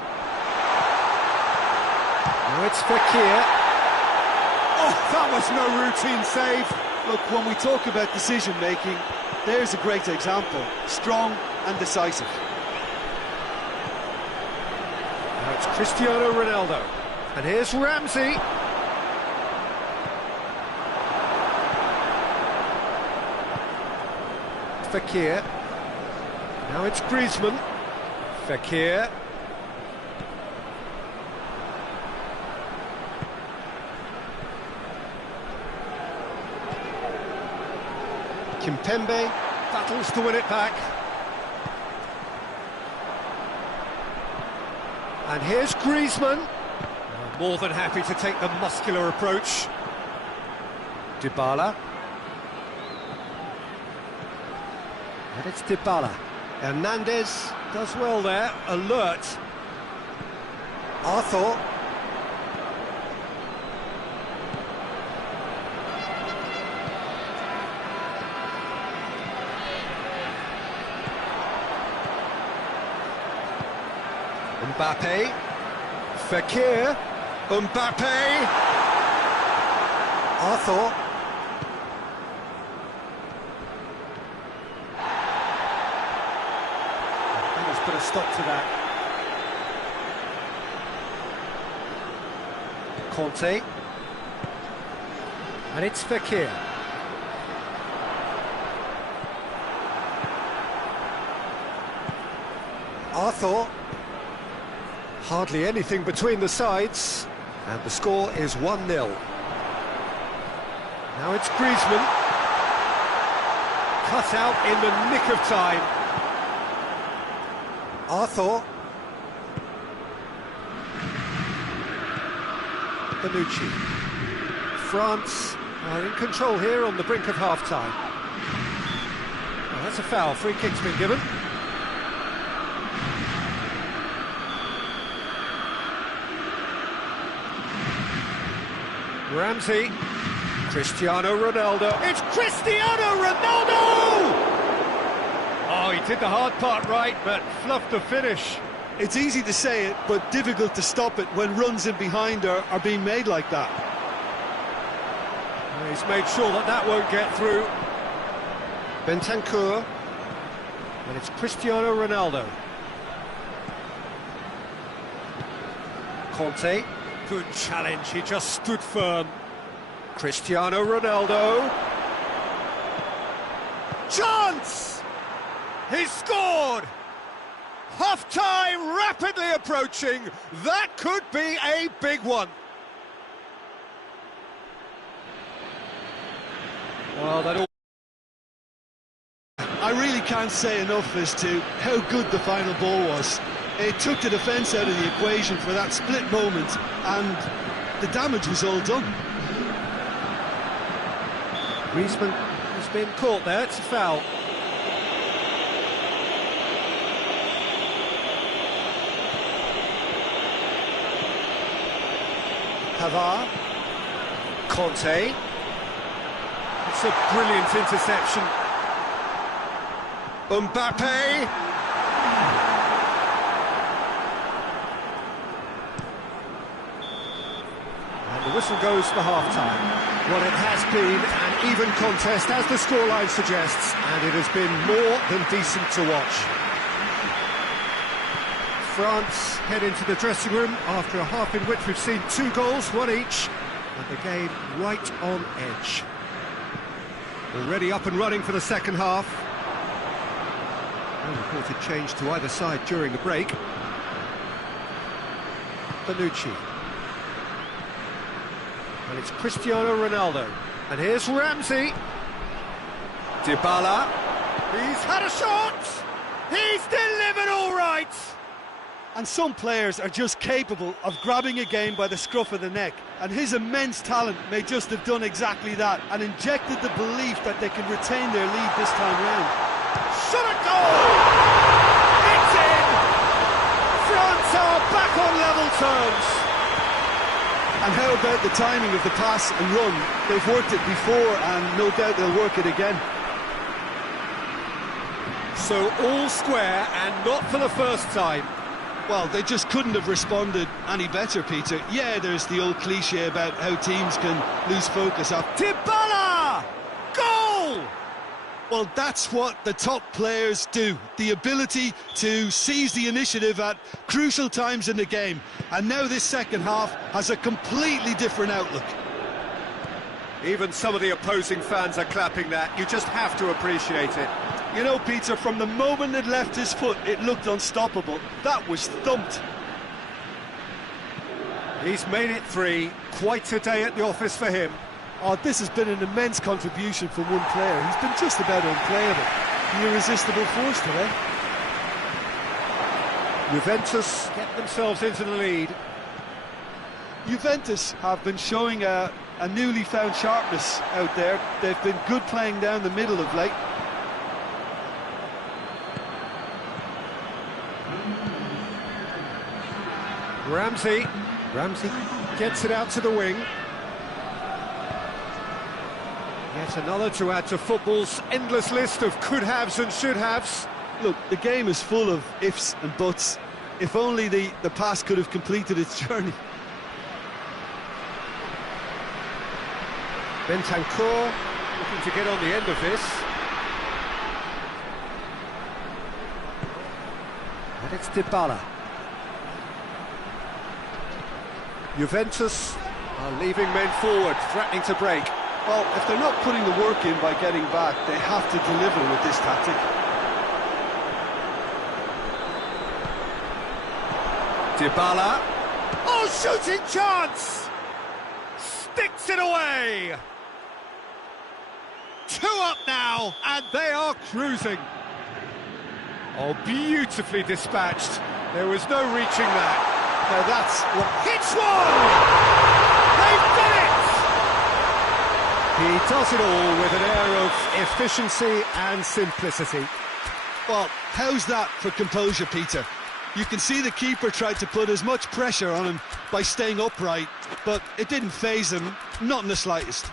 Now it's Fekir. Oh, that was no routine save. Look, when we talk about decision-making, there's a great example. Strong and decisive. Now it's Cristiano Ronaldo. And here's Ramsey. Fekir. Now it's Griezmann. Fekir. Kimpembe battles to win it back. And here's Griezmann. More than happy to take the muscular approach. Dybala. And it's Dybala. Hernandez does well there, alert. Arthur. Mbappe. Fekir. Mbappe. Arthur. Put a stop to that. Conte. And it's Fekir. Arthur. Hardly anything between the sides. And the score is 1-0. Now it's Griezmann. Cut out in the nick of time. Arthur. Bonucci. France are in control here on the brink of half-time. Well, that's a foul. Free kick's been given. Ramsey. Cristiano Ronaldo. It's Cristiano Ronaldo! Oh, he did the hard part right, but fluffed the finish. It's easy to say it, but difficult to stop it when runs in behind are being made like that. Well, he's made sure that that won't get through. Bentancur. And it's Cristiano Ronaldo. Conte. Good challenge, he just stood firm. Cristiano Ronaldo. Chance! He scored! Half-time rapidly approaching. That could be a big one. Well, that all... I really can't say enough as to how good the final ball was. It took the defence out of the equation for that split moment, and the damage was all done. Griezmann has been caught there, it's a foul. Pavard. Conte. It's a brilliant interception. Mbappe. And the whistle goes for half-time. Well, it has been an even contest, as the scoreline suggests, and it has been more than decent to watch. France head into the dressing room after a half in which we've seen 2 goals, 1 each, and the game right on edge. Already up and running for the second half. No reported change to either side during the break. Bonucci. And it's Cristiano Ronaldo. And here's Ramsey. Dybala. He's had a shot! He's delivered all right! And some players are just capable of grabbing a game by the scruff of the neck, and his immense talent may just have done exactly that and injected the belief that they can retain their lead this time round. Shot a goal! It's in! France are back on level terms. And how about the timing of the pass and run? They've worked it before and no doubt they'll work it again. So all square and not for the first time. Well, they just couldn't have responded any better, Peter. Yeah, there's the old cliche about how teams can lose focus up. Dybala! Goal! Well, that's what the top players do. The ability to seize the initiative at crucial times in the game. And now this second half has a completely different outlook. Even some of the opposing fans are clapping that. You just have to appreciate it. You know, Peter, from the moment it left his foot, it looked unstoppable. That was thumped. He's made it 3. Quite a day at the office for him. Oh, this has been an immense contribution from one player. He's been just about unplayable. The irresistible force today. Juventus get themselves into the lead. Juventus have been showing a newly found sharpness out there. They've been good playing down the middle of late. Ramsey gets it out to the wing. Yet another to add to football's endless list of could-haves and should-haves. Look, the game is full of ifs and buts. If only the pass could have completed its journey. Bentancur looking to get on the end of this. And it's Dybala. Juventus are leaving men forward, threatening to break. Well, if they're not putting the work in by getting back, they have to deliver with this tactic. Dybala. Oh, shooting chance! Sticks it away! 2 up now, and they are cruising. Oh, beautifully dispatched. There was no reaching that. Now that's what... Hits one! They've done it! He does it all with an air of efficiency and simplicity. Well, how's that for composure, Peter? You can see the keeper tried to put as much pressure on him by staying upright, but it didn't faze him, not in the slightest.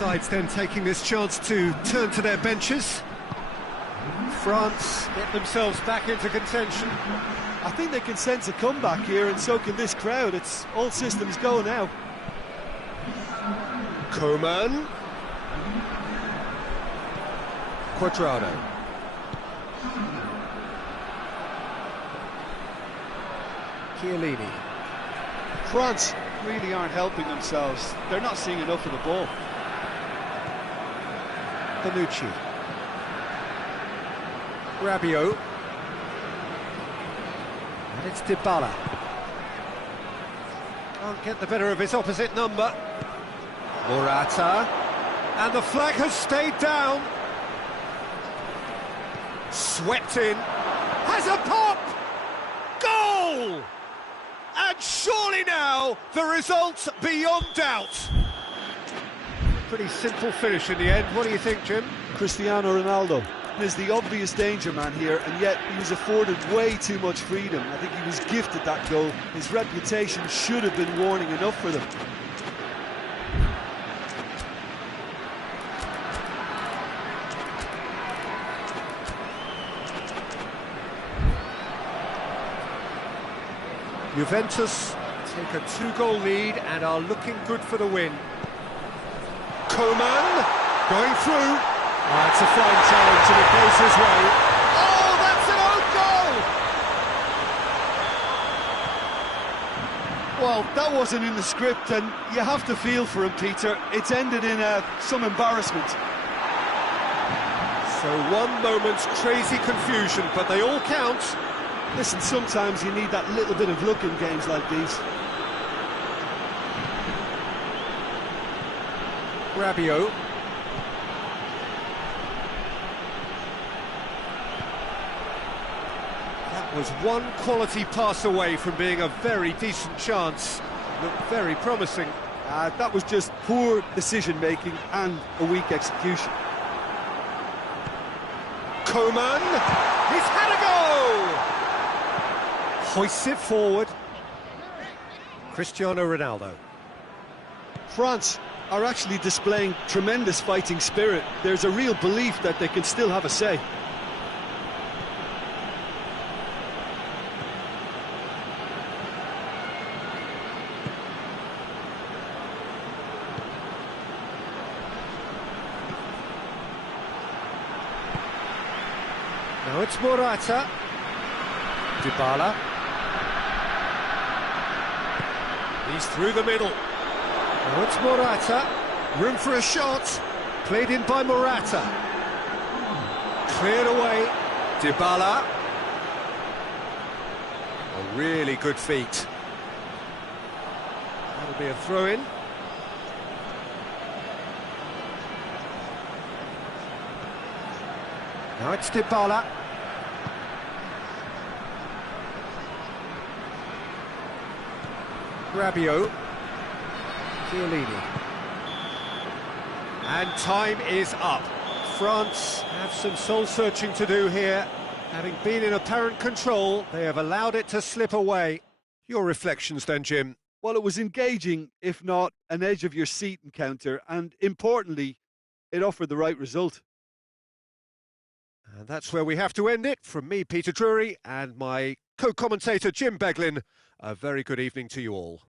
sides then taking this chance to turn to their benches. France get themselves back into contention. I think they can sense a comeback here, and so can this crowd. It's all systems go now. Coman. Quadrado. Chiellini. France really aren't helping themselves. They're not seeing enough of the ball. Bonucci. Rabiot. And it's Dybala. Can't get the better of his opposite number. Morata. And the flag has stayed down. Swept in. Has a pop! Goal! And surely now, the result beyond doubt. Pretty simple finish in the end. What do you think, Jim? Cristiano Ronaldo is the obvious danger man here, and yet he was afforded way too much freedom. I think he was gifted that goal. His reputation should have been warning enough for them. Juventus take a 2-goal lead and are looking good for the win. Coman going through. It's a fine challenge and it goes his way. Oh, that's an own goal! Well, that wasn't in the script, and you have to feel for him, Peter. It's ended in some embarrassment. So one moment's crazy confusion, but they all count. Listen, sometimes you need that little bit of luck in games like these. Rabiot. That was one quality pass away from being a very decent chance. Looked very promising. That was just poor decision-making and a weak execution. Coman. He's had a go! Hoists it forward. Cristiano Ronaldo. France are actually displaying tremendous fighting spirit. There's a real belief that they can still have a say. Now it's Morata. Dybala. He's through the middle. Now it's Morata. Room for a shot. Played in by Morata. Cleared away. Dybala. A really good feat. That'll be a throw-in. Now it's Dybala. Rabiot. Chiellini. And time is up. France have some soul-searching to do here. Having been in apparent control, they have allowed it to slip away. Your reflections then, Jim? Well, it was engaging, if not an edge-of-your-seat encounter, and importantly, it offered the right result. And that's where we have to end it. From me, Peter Drury, and my co-commentator, Jim Beglin, a very good evening to you all.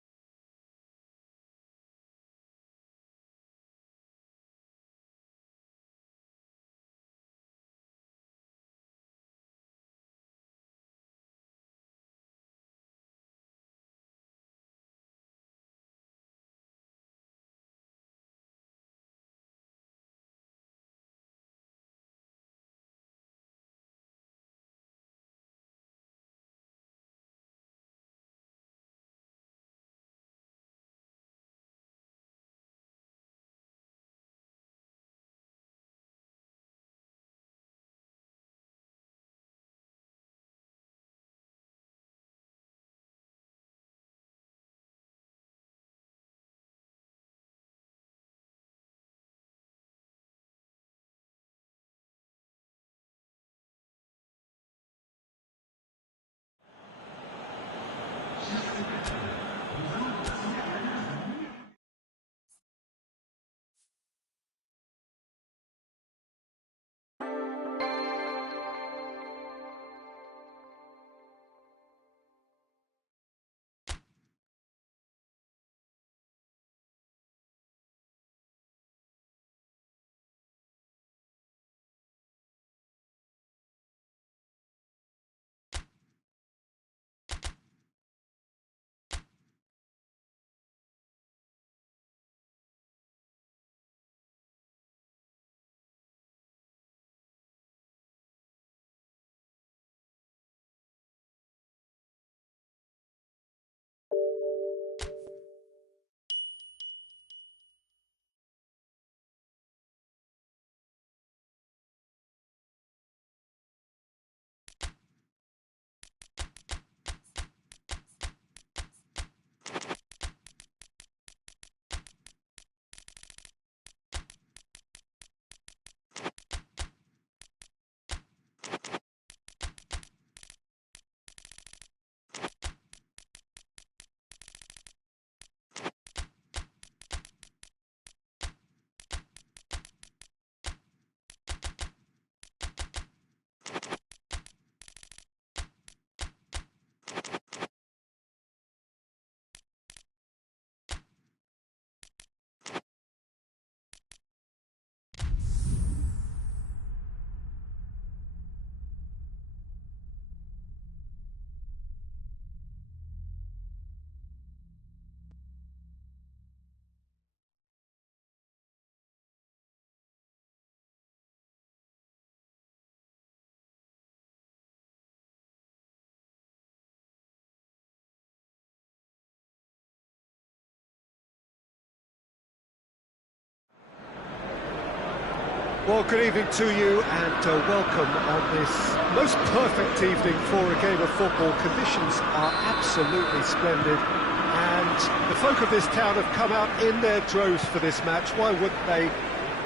Well, good evening to you and welcome on this most perfect evening for a game of football. Conditions are absolutely splendid and the folk of this town have come out in their droves for this match. Why wouldn't they?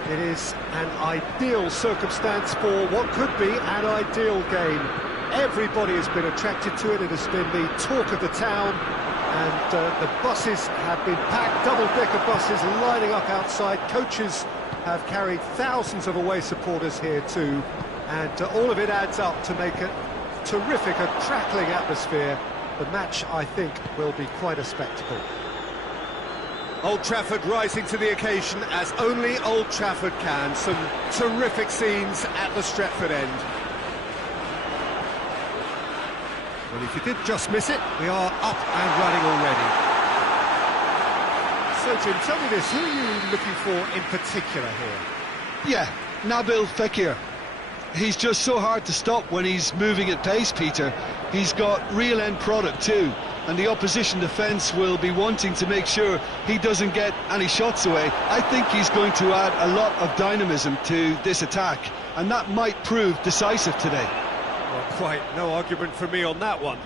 It is an ideal circumstance for what could be an ideal game. Everybody has been attracted to it. It has been the talk of the town and the buses have been packed, double-decker buses lining up outside. Coaches have carried thousands of away supporters here too, and all of it adds up to make a terrific, a crackling atmosphere. The match, I think, will be quite a spectacle. Old Trafford rising to the occasion as only Old Trafford can. Some terrific scenes at the Stretford end. Well, if you did just miss it, we are up and running already. So, Jim, tell me this, who are you looking for in particular here? Yeah, Nabil Fekir. He's just so hard to stop when he's moving at pace, Peter. He's got real end product too, and the opposition defence will be wanting to make sure he doesn't get any shots away. I think he's going to add a lot of dynamism to this attack, and that might prove decisive today. Well, quite no argument for me on that one.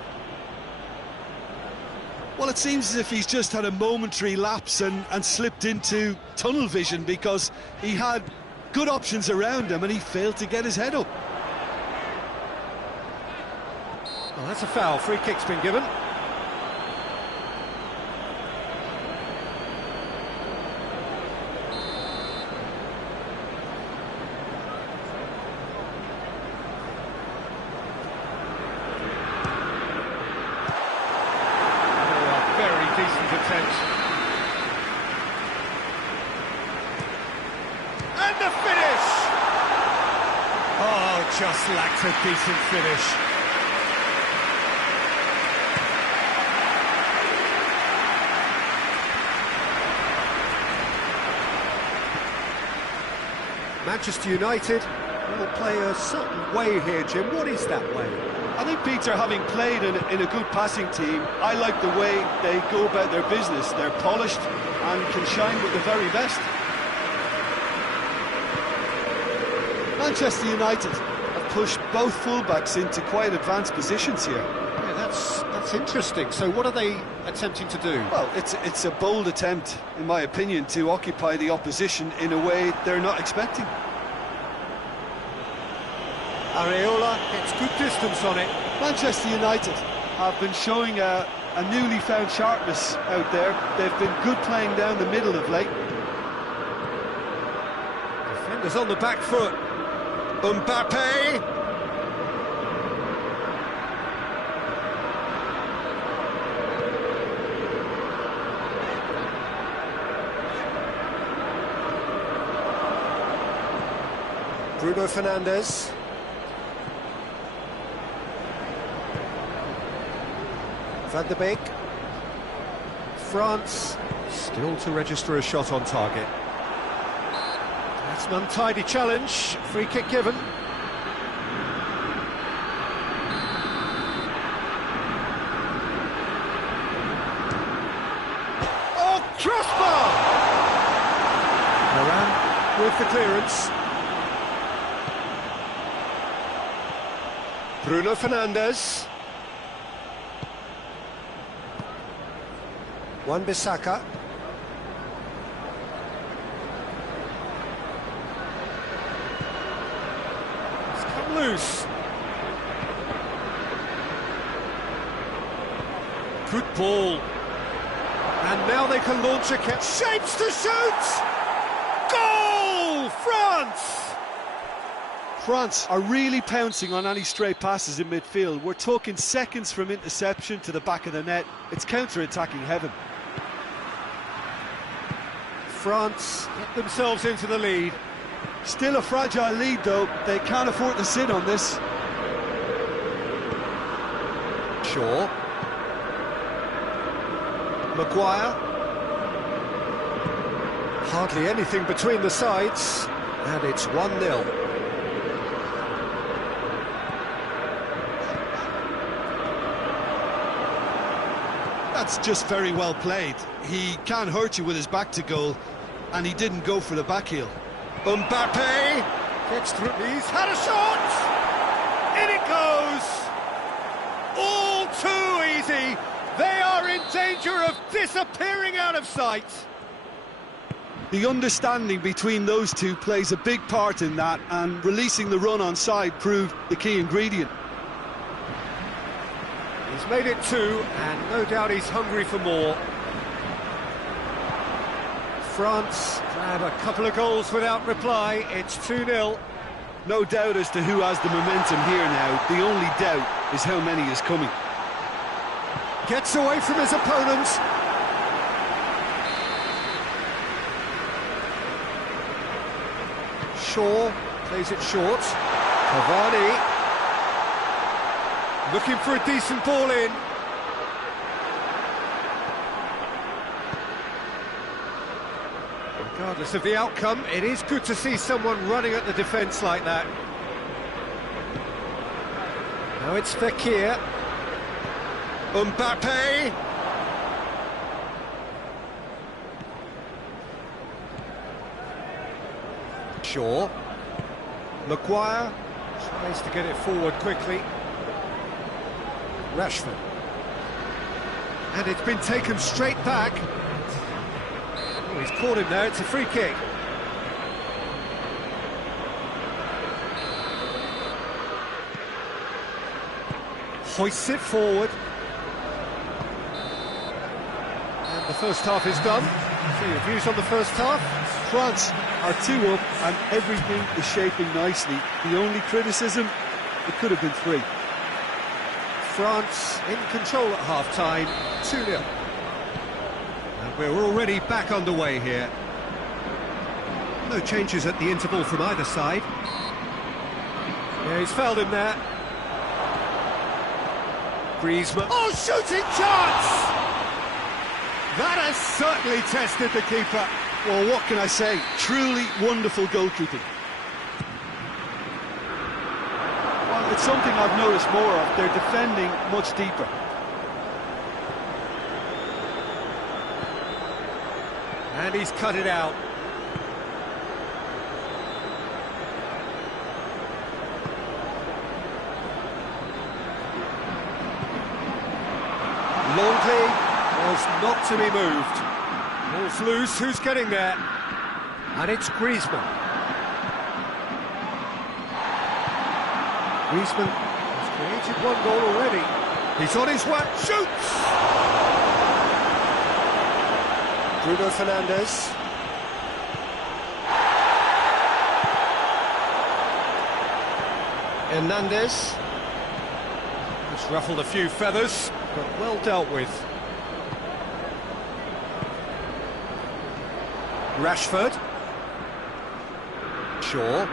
Well, it seems as if he's just had a momentary lapse and slipped into tunnel vision, because he had good options around him and he failed to get his head up. Well, that's a foul. Free kick's been given. Decent attempt. And the finish! Oh, just lacked a decent finish. Manchester United will play a certain way here, Jim. What is that way? I think, Peter, having played in a good passing team, I like the way they go about their business. They're polished and can shine with the very best. Manchester United have pushed both fullbacks into quite advanced positions here. Yeah, that's interesting. So what are they attempting to do? Well, it's a bold attempt, in my opinion, to occupy the opposition in a way they're not expecting. Areola gets good distance on it. Manchester United have been showing a newly found sharpness out there. They've been good playing down the middle of late. Defenders on the back foot. Mbappe. Bruno Fernandes. Van de Beek. France still to register a shot on target. That's an untidy challenge. Free kick given. Oh, crossbar! Moran with the clearance. Bruno Fernandes. Wan-Bissaka. It's come loose. Good ball. And now they can launch a catch. Shapes to shoot! Goal! France! France are really pouncing on any stray passes in midfield. We're talking seconds from interception to the back of the net. It's counter-attacking heaven. France get themselves into the lead. Still a fragile lead, though. They can't afford to sit on this. Shaw. Maguire. Hardly anything between the sides, and it's 1-0. That's just very well played. He can't hurt you with his back to goal, and he didn't go for the back heel. Mbappe! Gets through. He's had a shot! In it goes! All too easy. They are in danger of disappearing out of sight. The understanding between those two plays a big part in that, and releasing the run on side proved the key ingredient. He's made it 2, and no doubt he's hungry for more. France grab a couple of goals without reply. It's 2-0. No doubt as to who has the momentum here now. The only doubt is how many is coming. Gets away from his opponents. Shaw plays it short. Cavani looking for a decent ball in. Regardless of the outcome, it is good to see someone running at the defence like that. Now it's Fekir. Mbappe. Shaw. Maguire tries to get it forward quickly. Rashford. And it's been taken straight back. Oh, he's caught him there, it's a free kick. Hoists it forward. And the first half is done. So your views on the first half? France are 2 up and everything is shaping nicely. The only criticism, it could have been 3. France in control at half-time, 2-0. And we're already back underway here. No changes at the interval from either side. Yeah, he's fouled him there. Griezmann. Oh, shooting chance! That has certainly tested the keeper. Well, what can I say? Truly wonderful goalkeeping. Well, it's something I've noticed more of. They're defending much deeper. And he's cut it out. Longley was not to be moved. Ball's loose, who's getting there? And it's Griezmann. Griezmann has created 1 goal already. He's on his way, shoots! Bruno Fernandes. Hernandez. Just ruffled a few feathers, but well dealt with. Rashford. Shaw.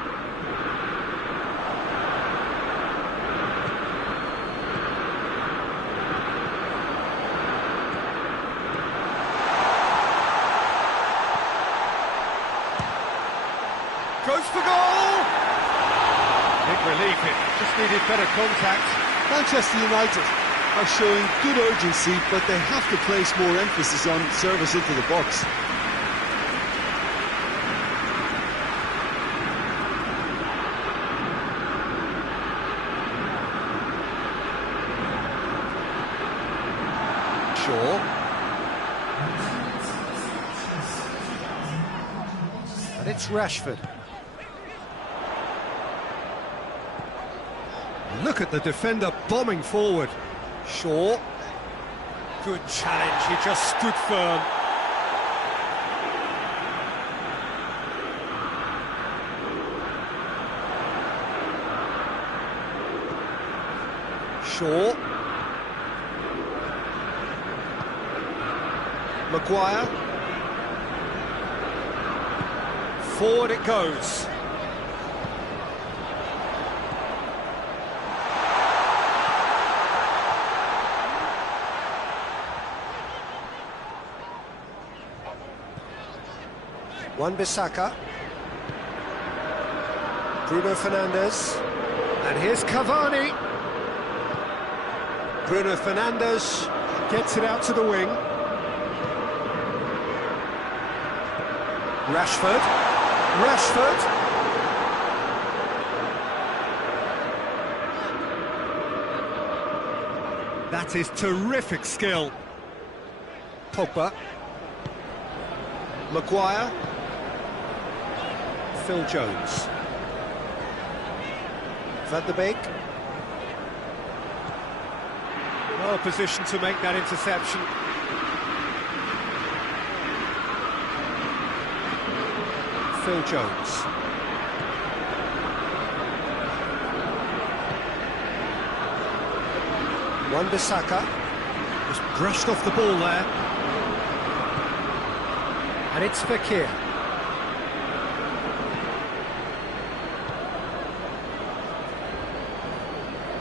Goes for goal! Big relief, it just needed better contact. Manchester United are showing good urgency, but they have to place more emphasis on service into the box. Shaw. And it's Rashford. Look at the defender bombing forward. Shaw. Good challenge, he just stood firm. Shaw. Maguire. Forward it goes. Wan-Bissaka. Bruno Fernandes. And here's Cavani. Bruno Fernandes gets it out to the wing. Rashford. That is terrific skill. Pogba. Maguire. Phil Jones. Van der Beek. Well positioned to make that interception. Phil Jones. Wan-Bissaka was brushed off the ball there. And it's Fekir.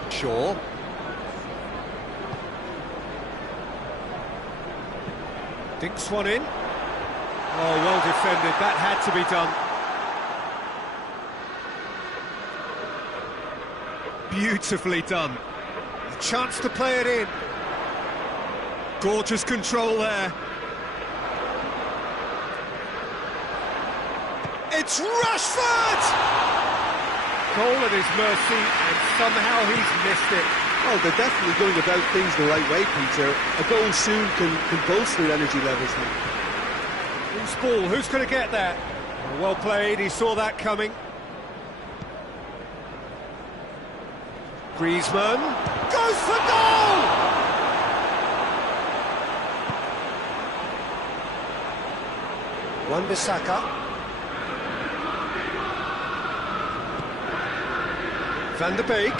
Shaw. Dinks one in. Oh, well defended. That had to be done. Beautifully done. A chance to play it in. Gorgeous control there. It's Rashford! Goal at his mercy, and somehow he's missed it. Well, they're definitely going about things the right way, Peter. A goal soon can bolster energy levels now. Who's ball? Who's going to get that? Well played, he saw that coming. Griezmann goes for goal! Wan-Bissaka. Van der Beek.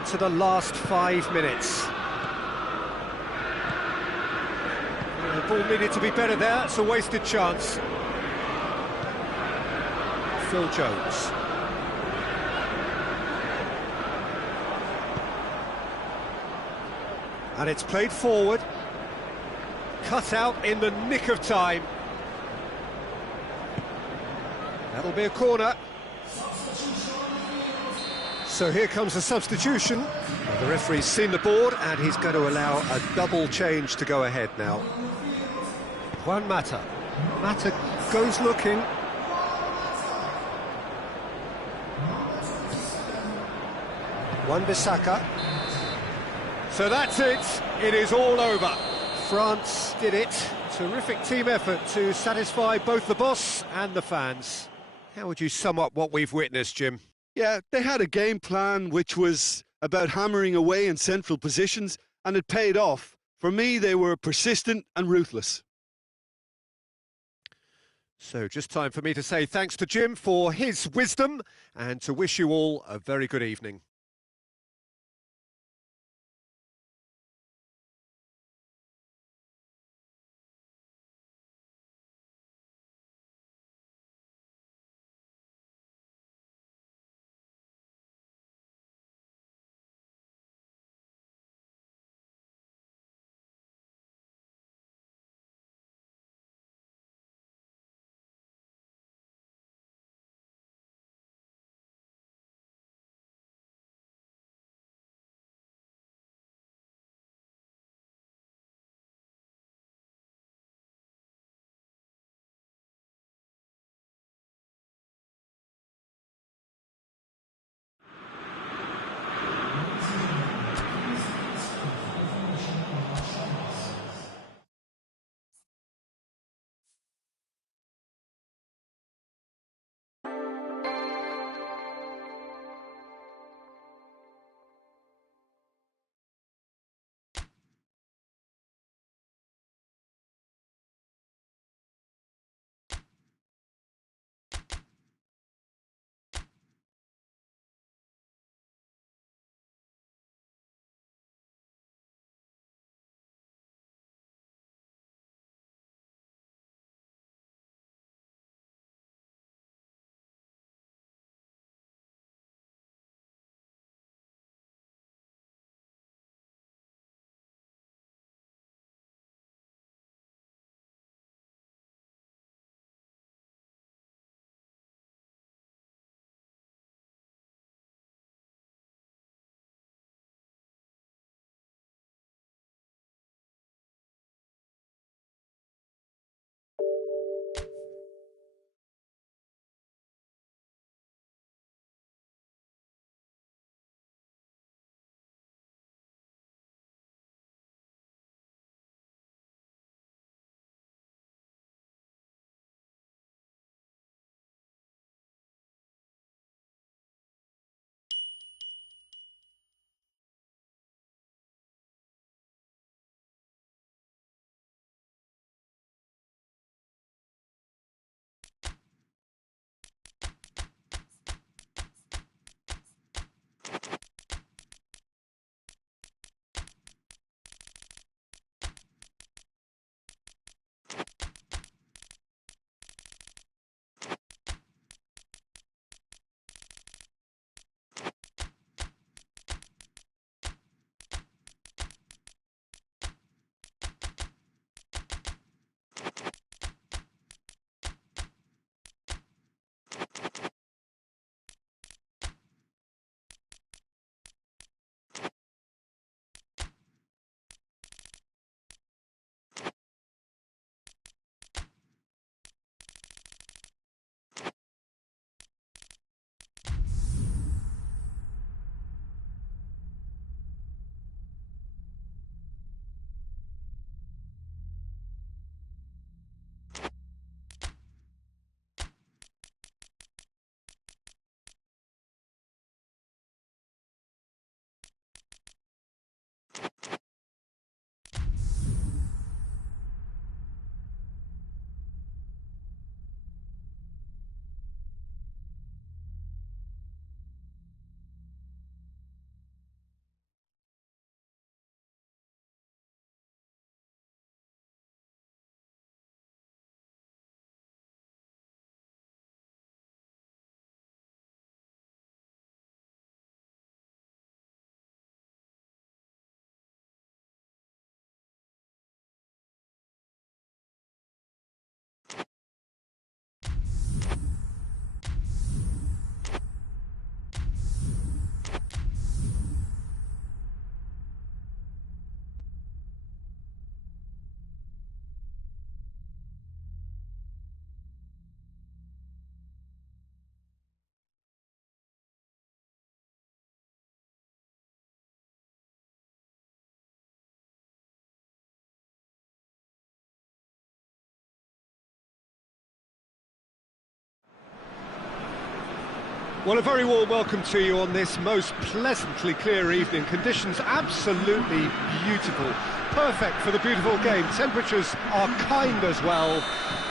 Into the last 5 minutes. The ball needed to be better there, it's a wasted chance. Phil Jones. And it's played forward. Cut out in the nick of time. That'll be a corner. So here comes a substitution. Well, the referee's seen the board and he's going to allow a double change to go ahead now. Juan Mata. Mata goes looking. Wan-Bissaka. So that's it. It is all over. France did it. Terrific team effort to satisfy both the boss and the fans. How would you sum up what we've witnessed, Jim? Yeah, they had a game plan which was about hammering away in central positions, and it paid off. For me, they were persistent and ruthless. So just time for me to say thanks to Jim for his wisdom and to wish you all a very good evening. Well, a very warm welcome to you on this most pleasantly clear evening. Conditions absolutely beautiful. Perfect for the beautiful game. Temperatures are kind as well.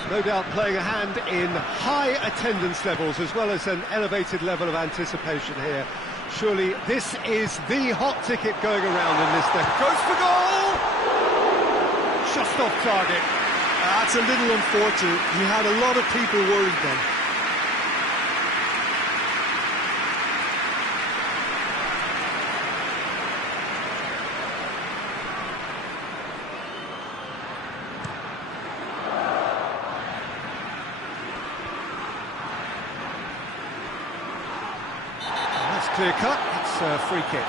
No doubt playing a hand in high attendance levels as well as an elevated level of anticipation here. Surely this is the hot ticket going around in this day. Goes for goal! Just off target. That's a little unfortunate. He had a lot of people worried then. Clear cut, it's a free kick.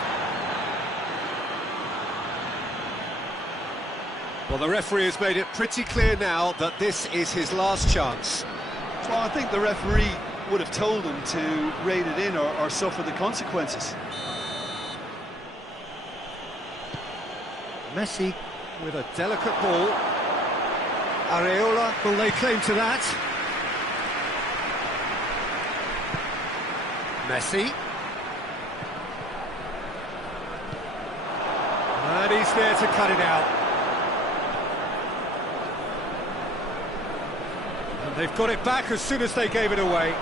Well, the referee has made it pretty clear now that this is his last chance. Well, I think the referee would have told him to rate it in or suffer the consequences. Messi with a delicate ball. Areola will lay claim to that. Messi. And he's there to cut it out. And they've got it back as soon as they gave it away.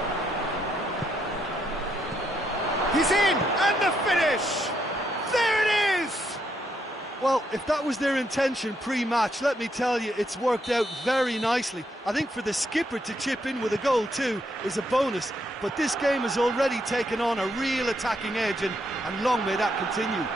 He's in! And the finish! There it is! Well, if that was their intention pre-match, let me tell you, it's worked out very nicely. I think for the skipper to chip in with a goal too is a bonus. But this game has already taken on a real attacking edge, and long may that continue.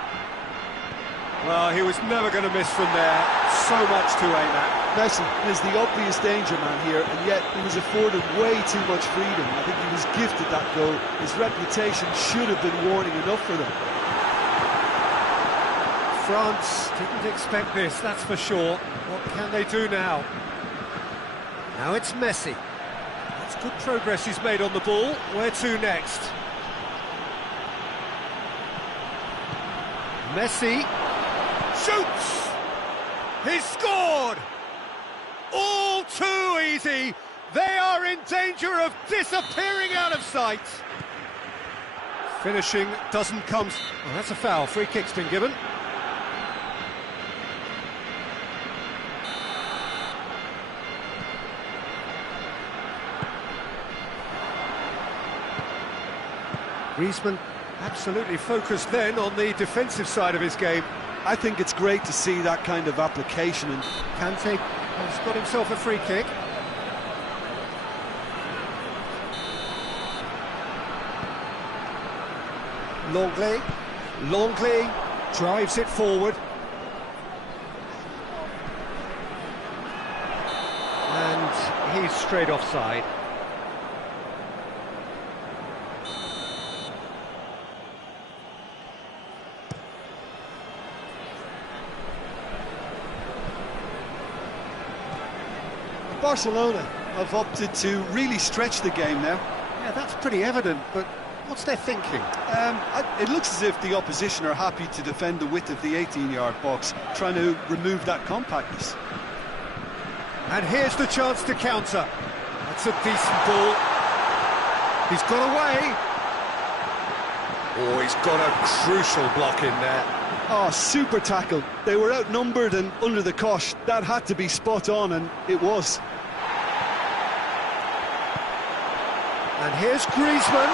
Well, he was never going to miss from there. So much to aim at. Messi is the obvious danger man here, and yet he was afforded way too much freedom. I think he was gifted that goal. His reputation should have been warning enough for them. France didn't expect this, that's for sure. What can they do now? Now it's Messi. That's good progress he's made on the ball. Where to next? Messi shoots! He's scored! All too easy! They are in danger of disappearing out of sight! Finishing doesn't come... Oh, that's a foul. Free kick's been given. Griezmann absolutely focused then on the defensive side of his game. I think it's great to see that kind of application. And Kante has got himself a free kick. Longley drives it forward. And he's straight offside. Barcelona have opted to really stretch the game now. Yeah, that's pretty evident, but what's their thinking? It looks as if the opposition are happy to defend the width of the 18-yard box, trying to remove that compactness. And here's the chance to counter. That's a decent ball. He's got away. Oh, he's got a crucial block in there. Oh, super tackle. They were outnumbered and under the cosh. That had to be spot on, and it was. And here's Griezmann.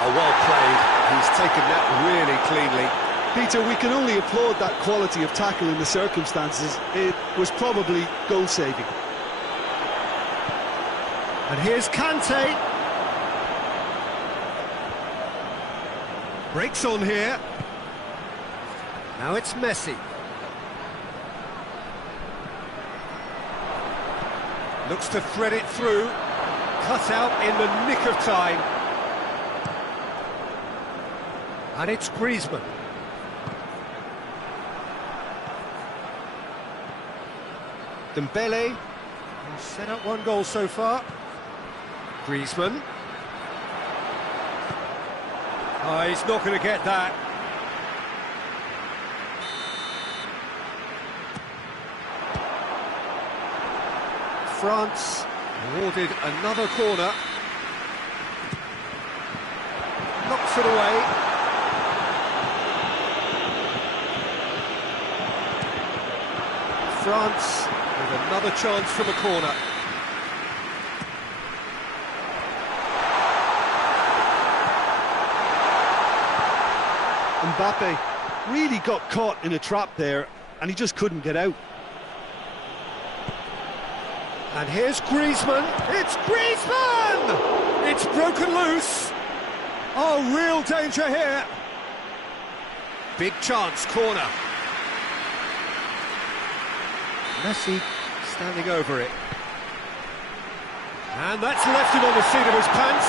Oh, well played. He's taken that really cleanly. Peter, we can only applaud that quality of tackle in the circumstances. It was probably goal-saving. And here's Kante. Breaks on here. Now it's Messi. Looks to thread it through. Cut out in the nick of time. And it's Griezmann. Dembele has set up one goal so far. Griezmann. Oh, he's not going to get that. France awarded another corner. knocks it away. France with another chance from a corner. Mbappe really got caught in a trap there, and he just couldn't get out. And here's Griezmann. It's Griezmann! It's broken loose. Oh, real danger here. Big chance, corner. Messi standing over it. And that's left him on the seat of his pants.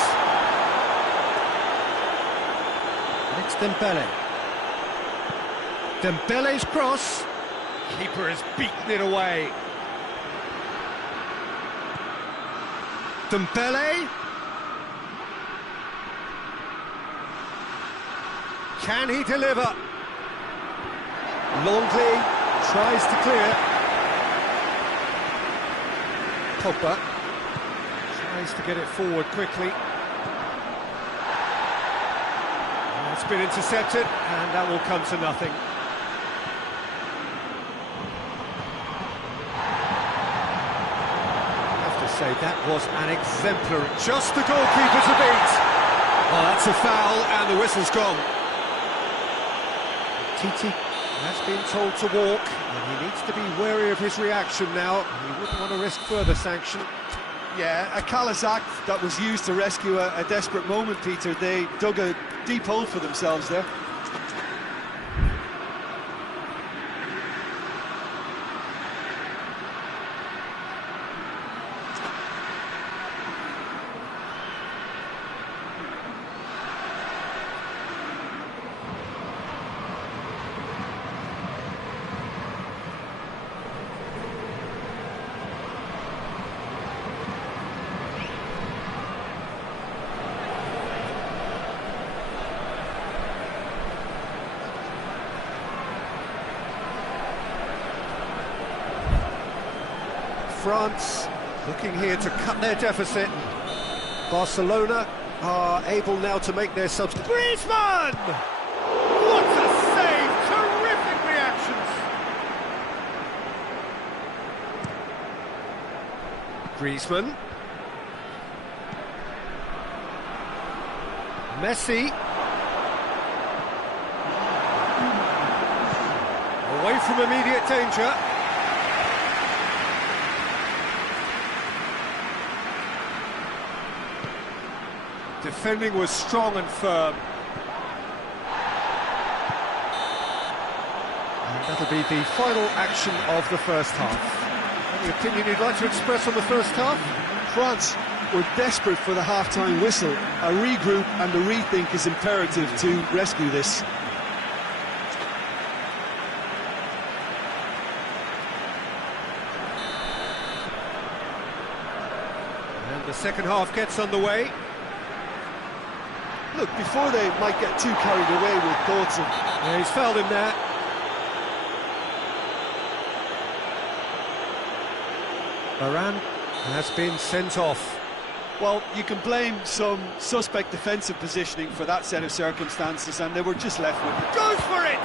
And it's Dembele. Dembele's cross. Keeper has beaten it away. Dembele. Can he deliver? Longley tries to clear. Pogba tries to get it forward quickly. It's been intercepted, and that will come to nothing. I have to say, that was an exemplary. Just the goalkeeper to beat. Well, that's a foul, and the whistle's gone. Titi has been told to walk, and he needs to be wary of his reaction now. He wouldn't want to risk further sanction. Yeah, a callous act that was used to rescue a desperate moment, Peter. They dug a deep hole for themselves there. France looking here to cut their deficit. Barcelona are able now to make their substitution. Griezmann! What a save! Terrific reactions! Griezmann. Messi. Away from immediate danger. Defending was strong and firm. And that'll be the final action of the first half. Any opinion you'd like to express on the first half? France were desperate for the half-time whistle. A regroup and a rethink is imperative to rescue this. And the second half gets underway. Look, before they might get too carried away with thoughts of... Yeah, he's fouled him there. Varane has been sent off. Well, you can blame some suspect defensive positioning for that set of circumstances, and they were just left with it. Goes for it!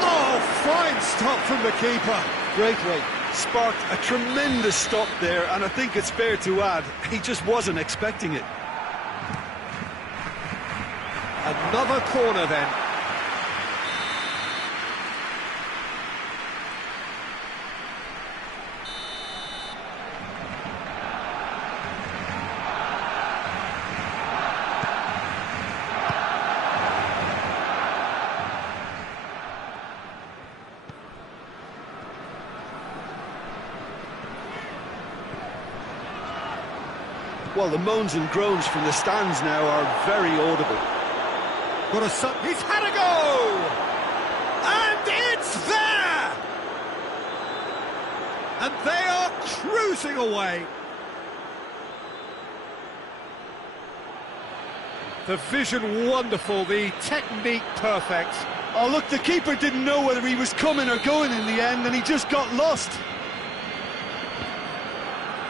Oh, fine stop from the keeper. Great rate. Sparked a tremendous stop there, and I think it's fair to add, he just wasn't expecting it. Another corner then. Well, the moans and groans from the stands now are very audible. What a he's had a go! And it's there! And they are cruising away. The vision wonderful, the technique perfect. Oh, look, the keeper didn't know whether he was coming or going in the end, and he just got lost.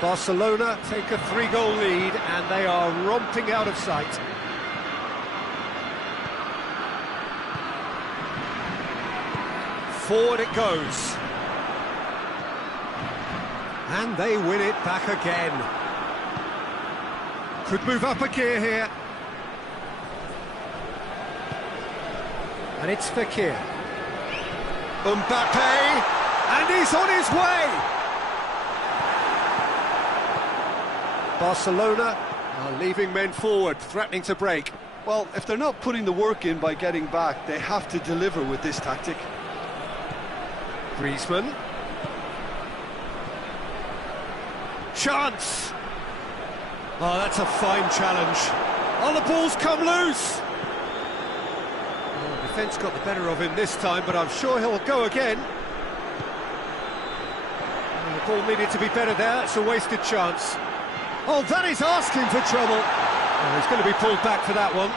Barcelona take a 3-goal lead, and they are romping out of sight. forward it goes. And they win it back again. Could move up a gear here. And it's Fekir. Mbappe, and he's on his way! Barcelona are leaving men forward, threatening to break. Well, if they're not putting the work in by getting back, they have to deliver with this tactic. Griezmann. Chance! Oh, that's a fine challenge. Oh, the ball's come loose! Oh, the defence got the better of him this time, but I'm sure he'll go again. Oh, the ball needed to be better there, it's a wasted chance. Oh, that is asking for trouble. Oh, he's going to be pulled back for that one.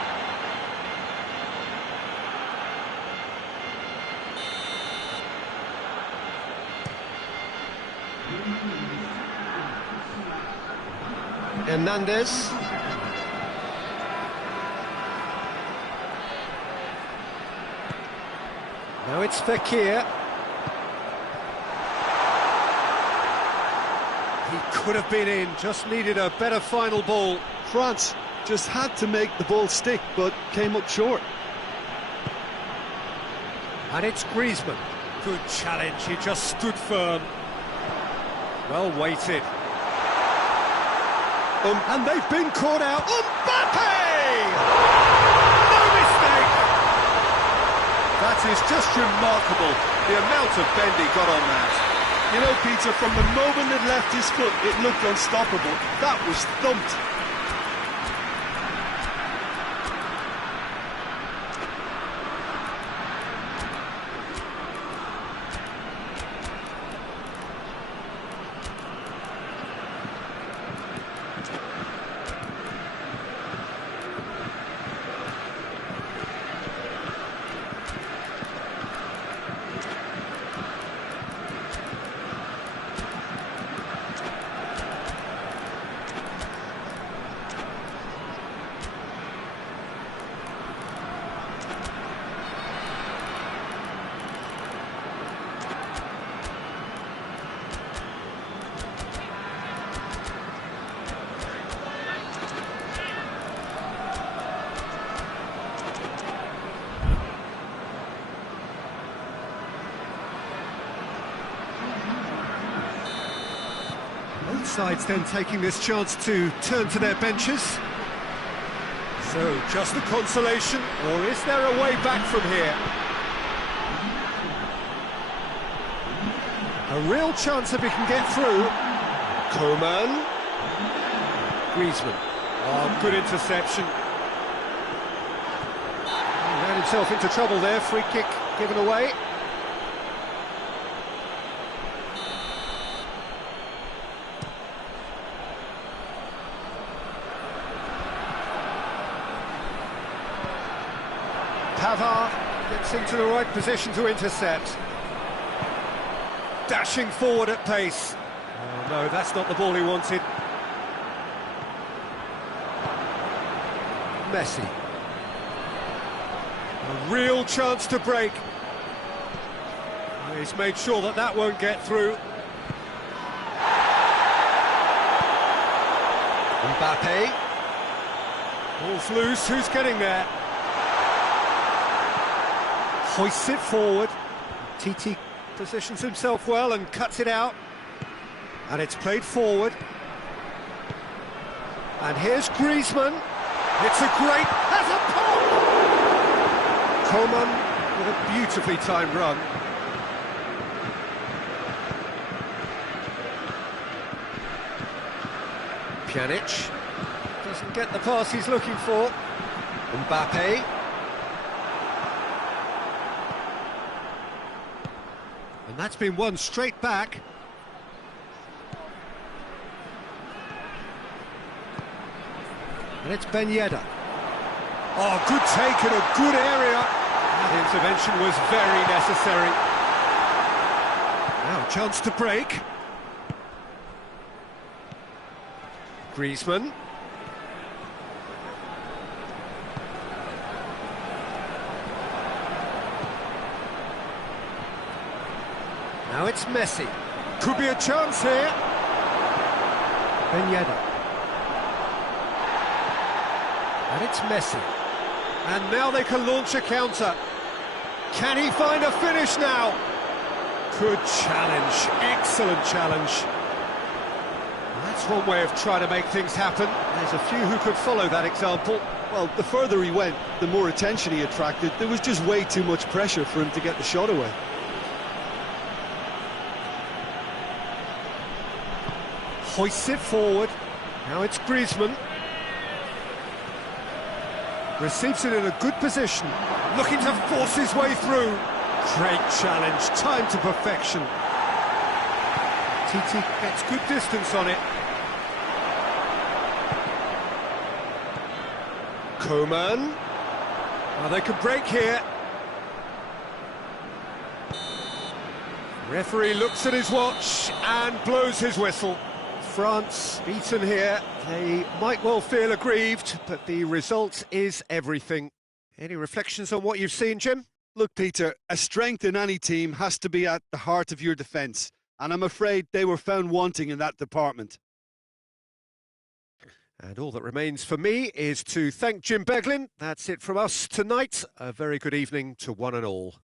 Hernandez. Now it's Fekir. He could have been in, just needed a better final ball. France just had to make the ball stick, but came up short. And it's Griezmann. Good challenge, he just stood firm. Well weighted. And they've been caught out. Mbappe! No mistake! That is just remarkable, the amount of bend he got on that. You know, Peter, from the moment it left his foot, it looked unstoppable. That was thumped. Both sides then taking this chance to turn to their benches. So, just a consolation, or is there a way back from here? A real chance if he can get through. Coman. Griezmann. Oh, good interception. He ran himself into trouble there, free kick given away. Pavard gets into the right position to intercept. Dashing forward at pace. Oh no, that's not the ball he wanted. Messi. A real chance to break. He's made sure that that won't get through. Mbappe. Ball's loose, who's getting there? Hoists it forward. TT positions himself well and cuts it out. And it's played forward. And here's Griezmann. It's a great... Has a pop! Coman with a beautifully timed run. Pjanic doesn't get the pass he's looking for. Mbappe. And that's been won straight back. And it's Ben Yedder. Oh, good take in a good area. That intervention was very necessary. Now, chance to break. Griezmann. Now it's Messi. Could be a chance here. Ben Yedder. And it's Messi. And now they can launch a counter. Can he find a finish now? Good challenge, excellent challenge. That's one way of trying to make things happen. There's a few who could follow that example. Well, the further he went, the more attention he attracted. There was just way too much pressure for him to get the shot away. Hoists it forward. Now it's Griezmann. Receives it in a good position. Looking to force his way through. Great challenge, time to perfection. Titi gets good distance on it. Coman. Now they could break here. Referee looks at his watch and blows his whistle. France beaten here. They might well feel aggrieved, but the result is everything. Any reflections on what you've seen, Jim? Look, Peter, a strength in any team has to be at the heart of your defence, and I'm afraid they were found wanting in that department. And all that remains for me is to thank Jim Beglin. That's it from us tonight. A very good evening to one and all.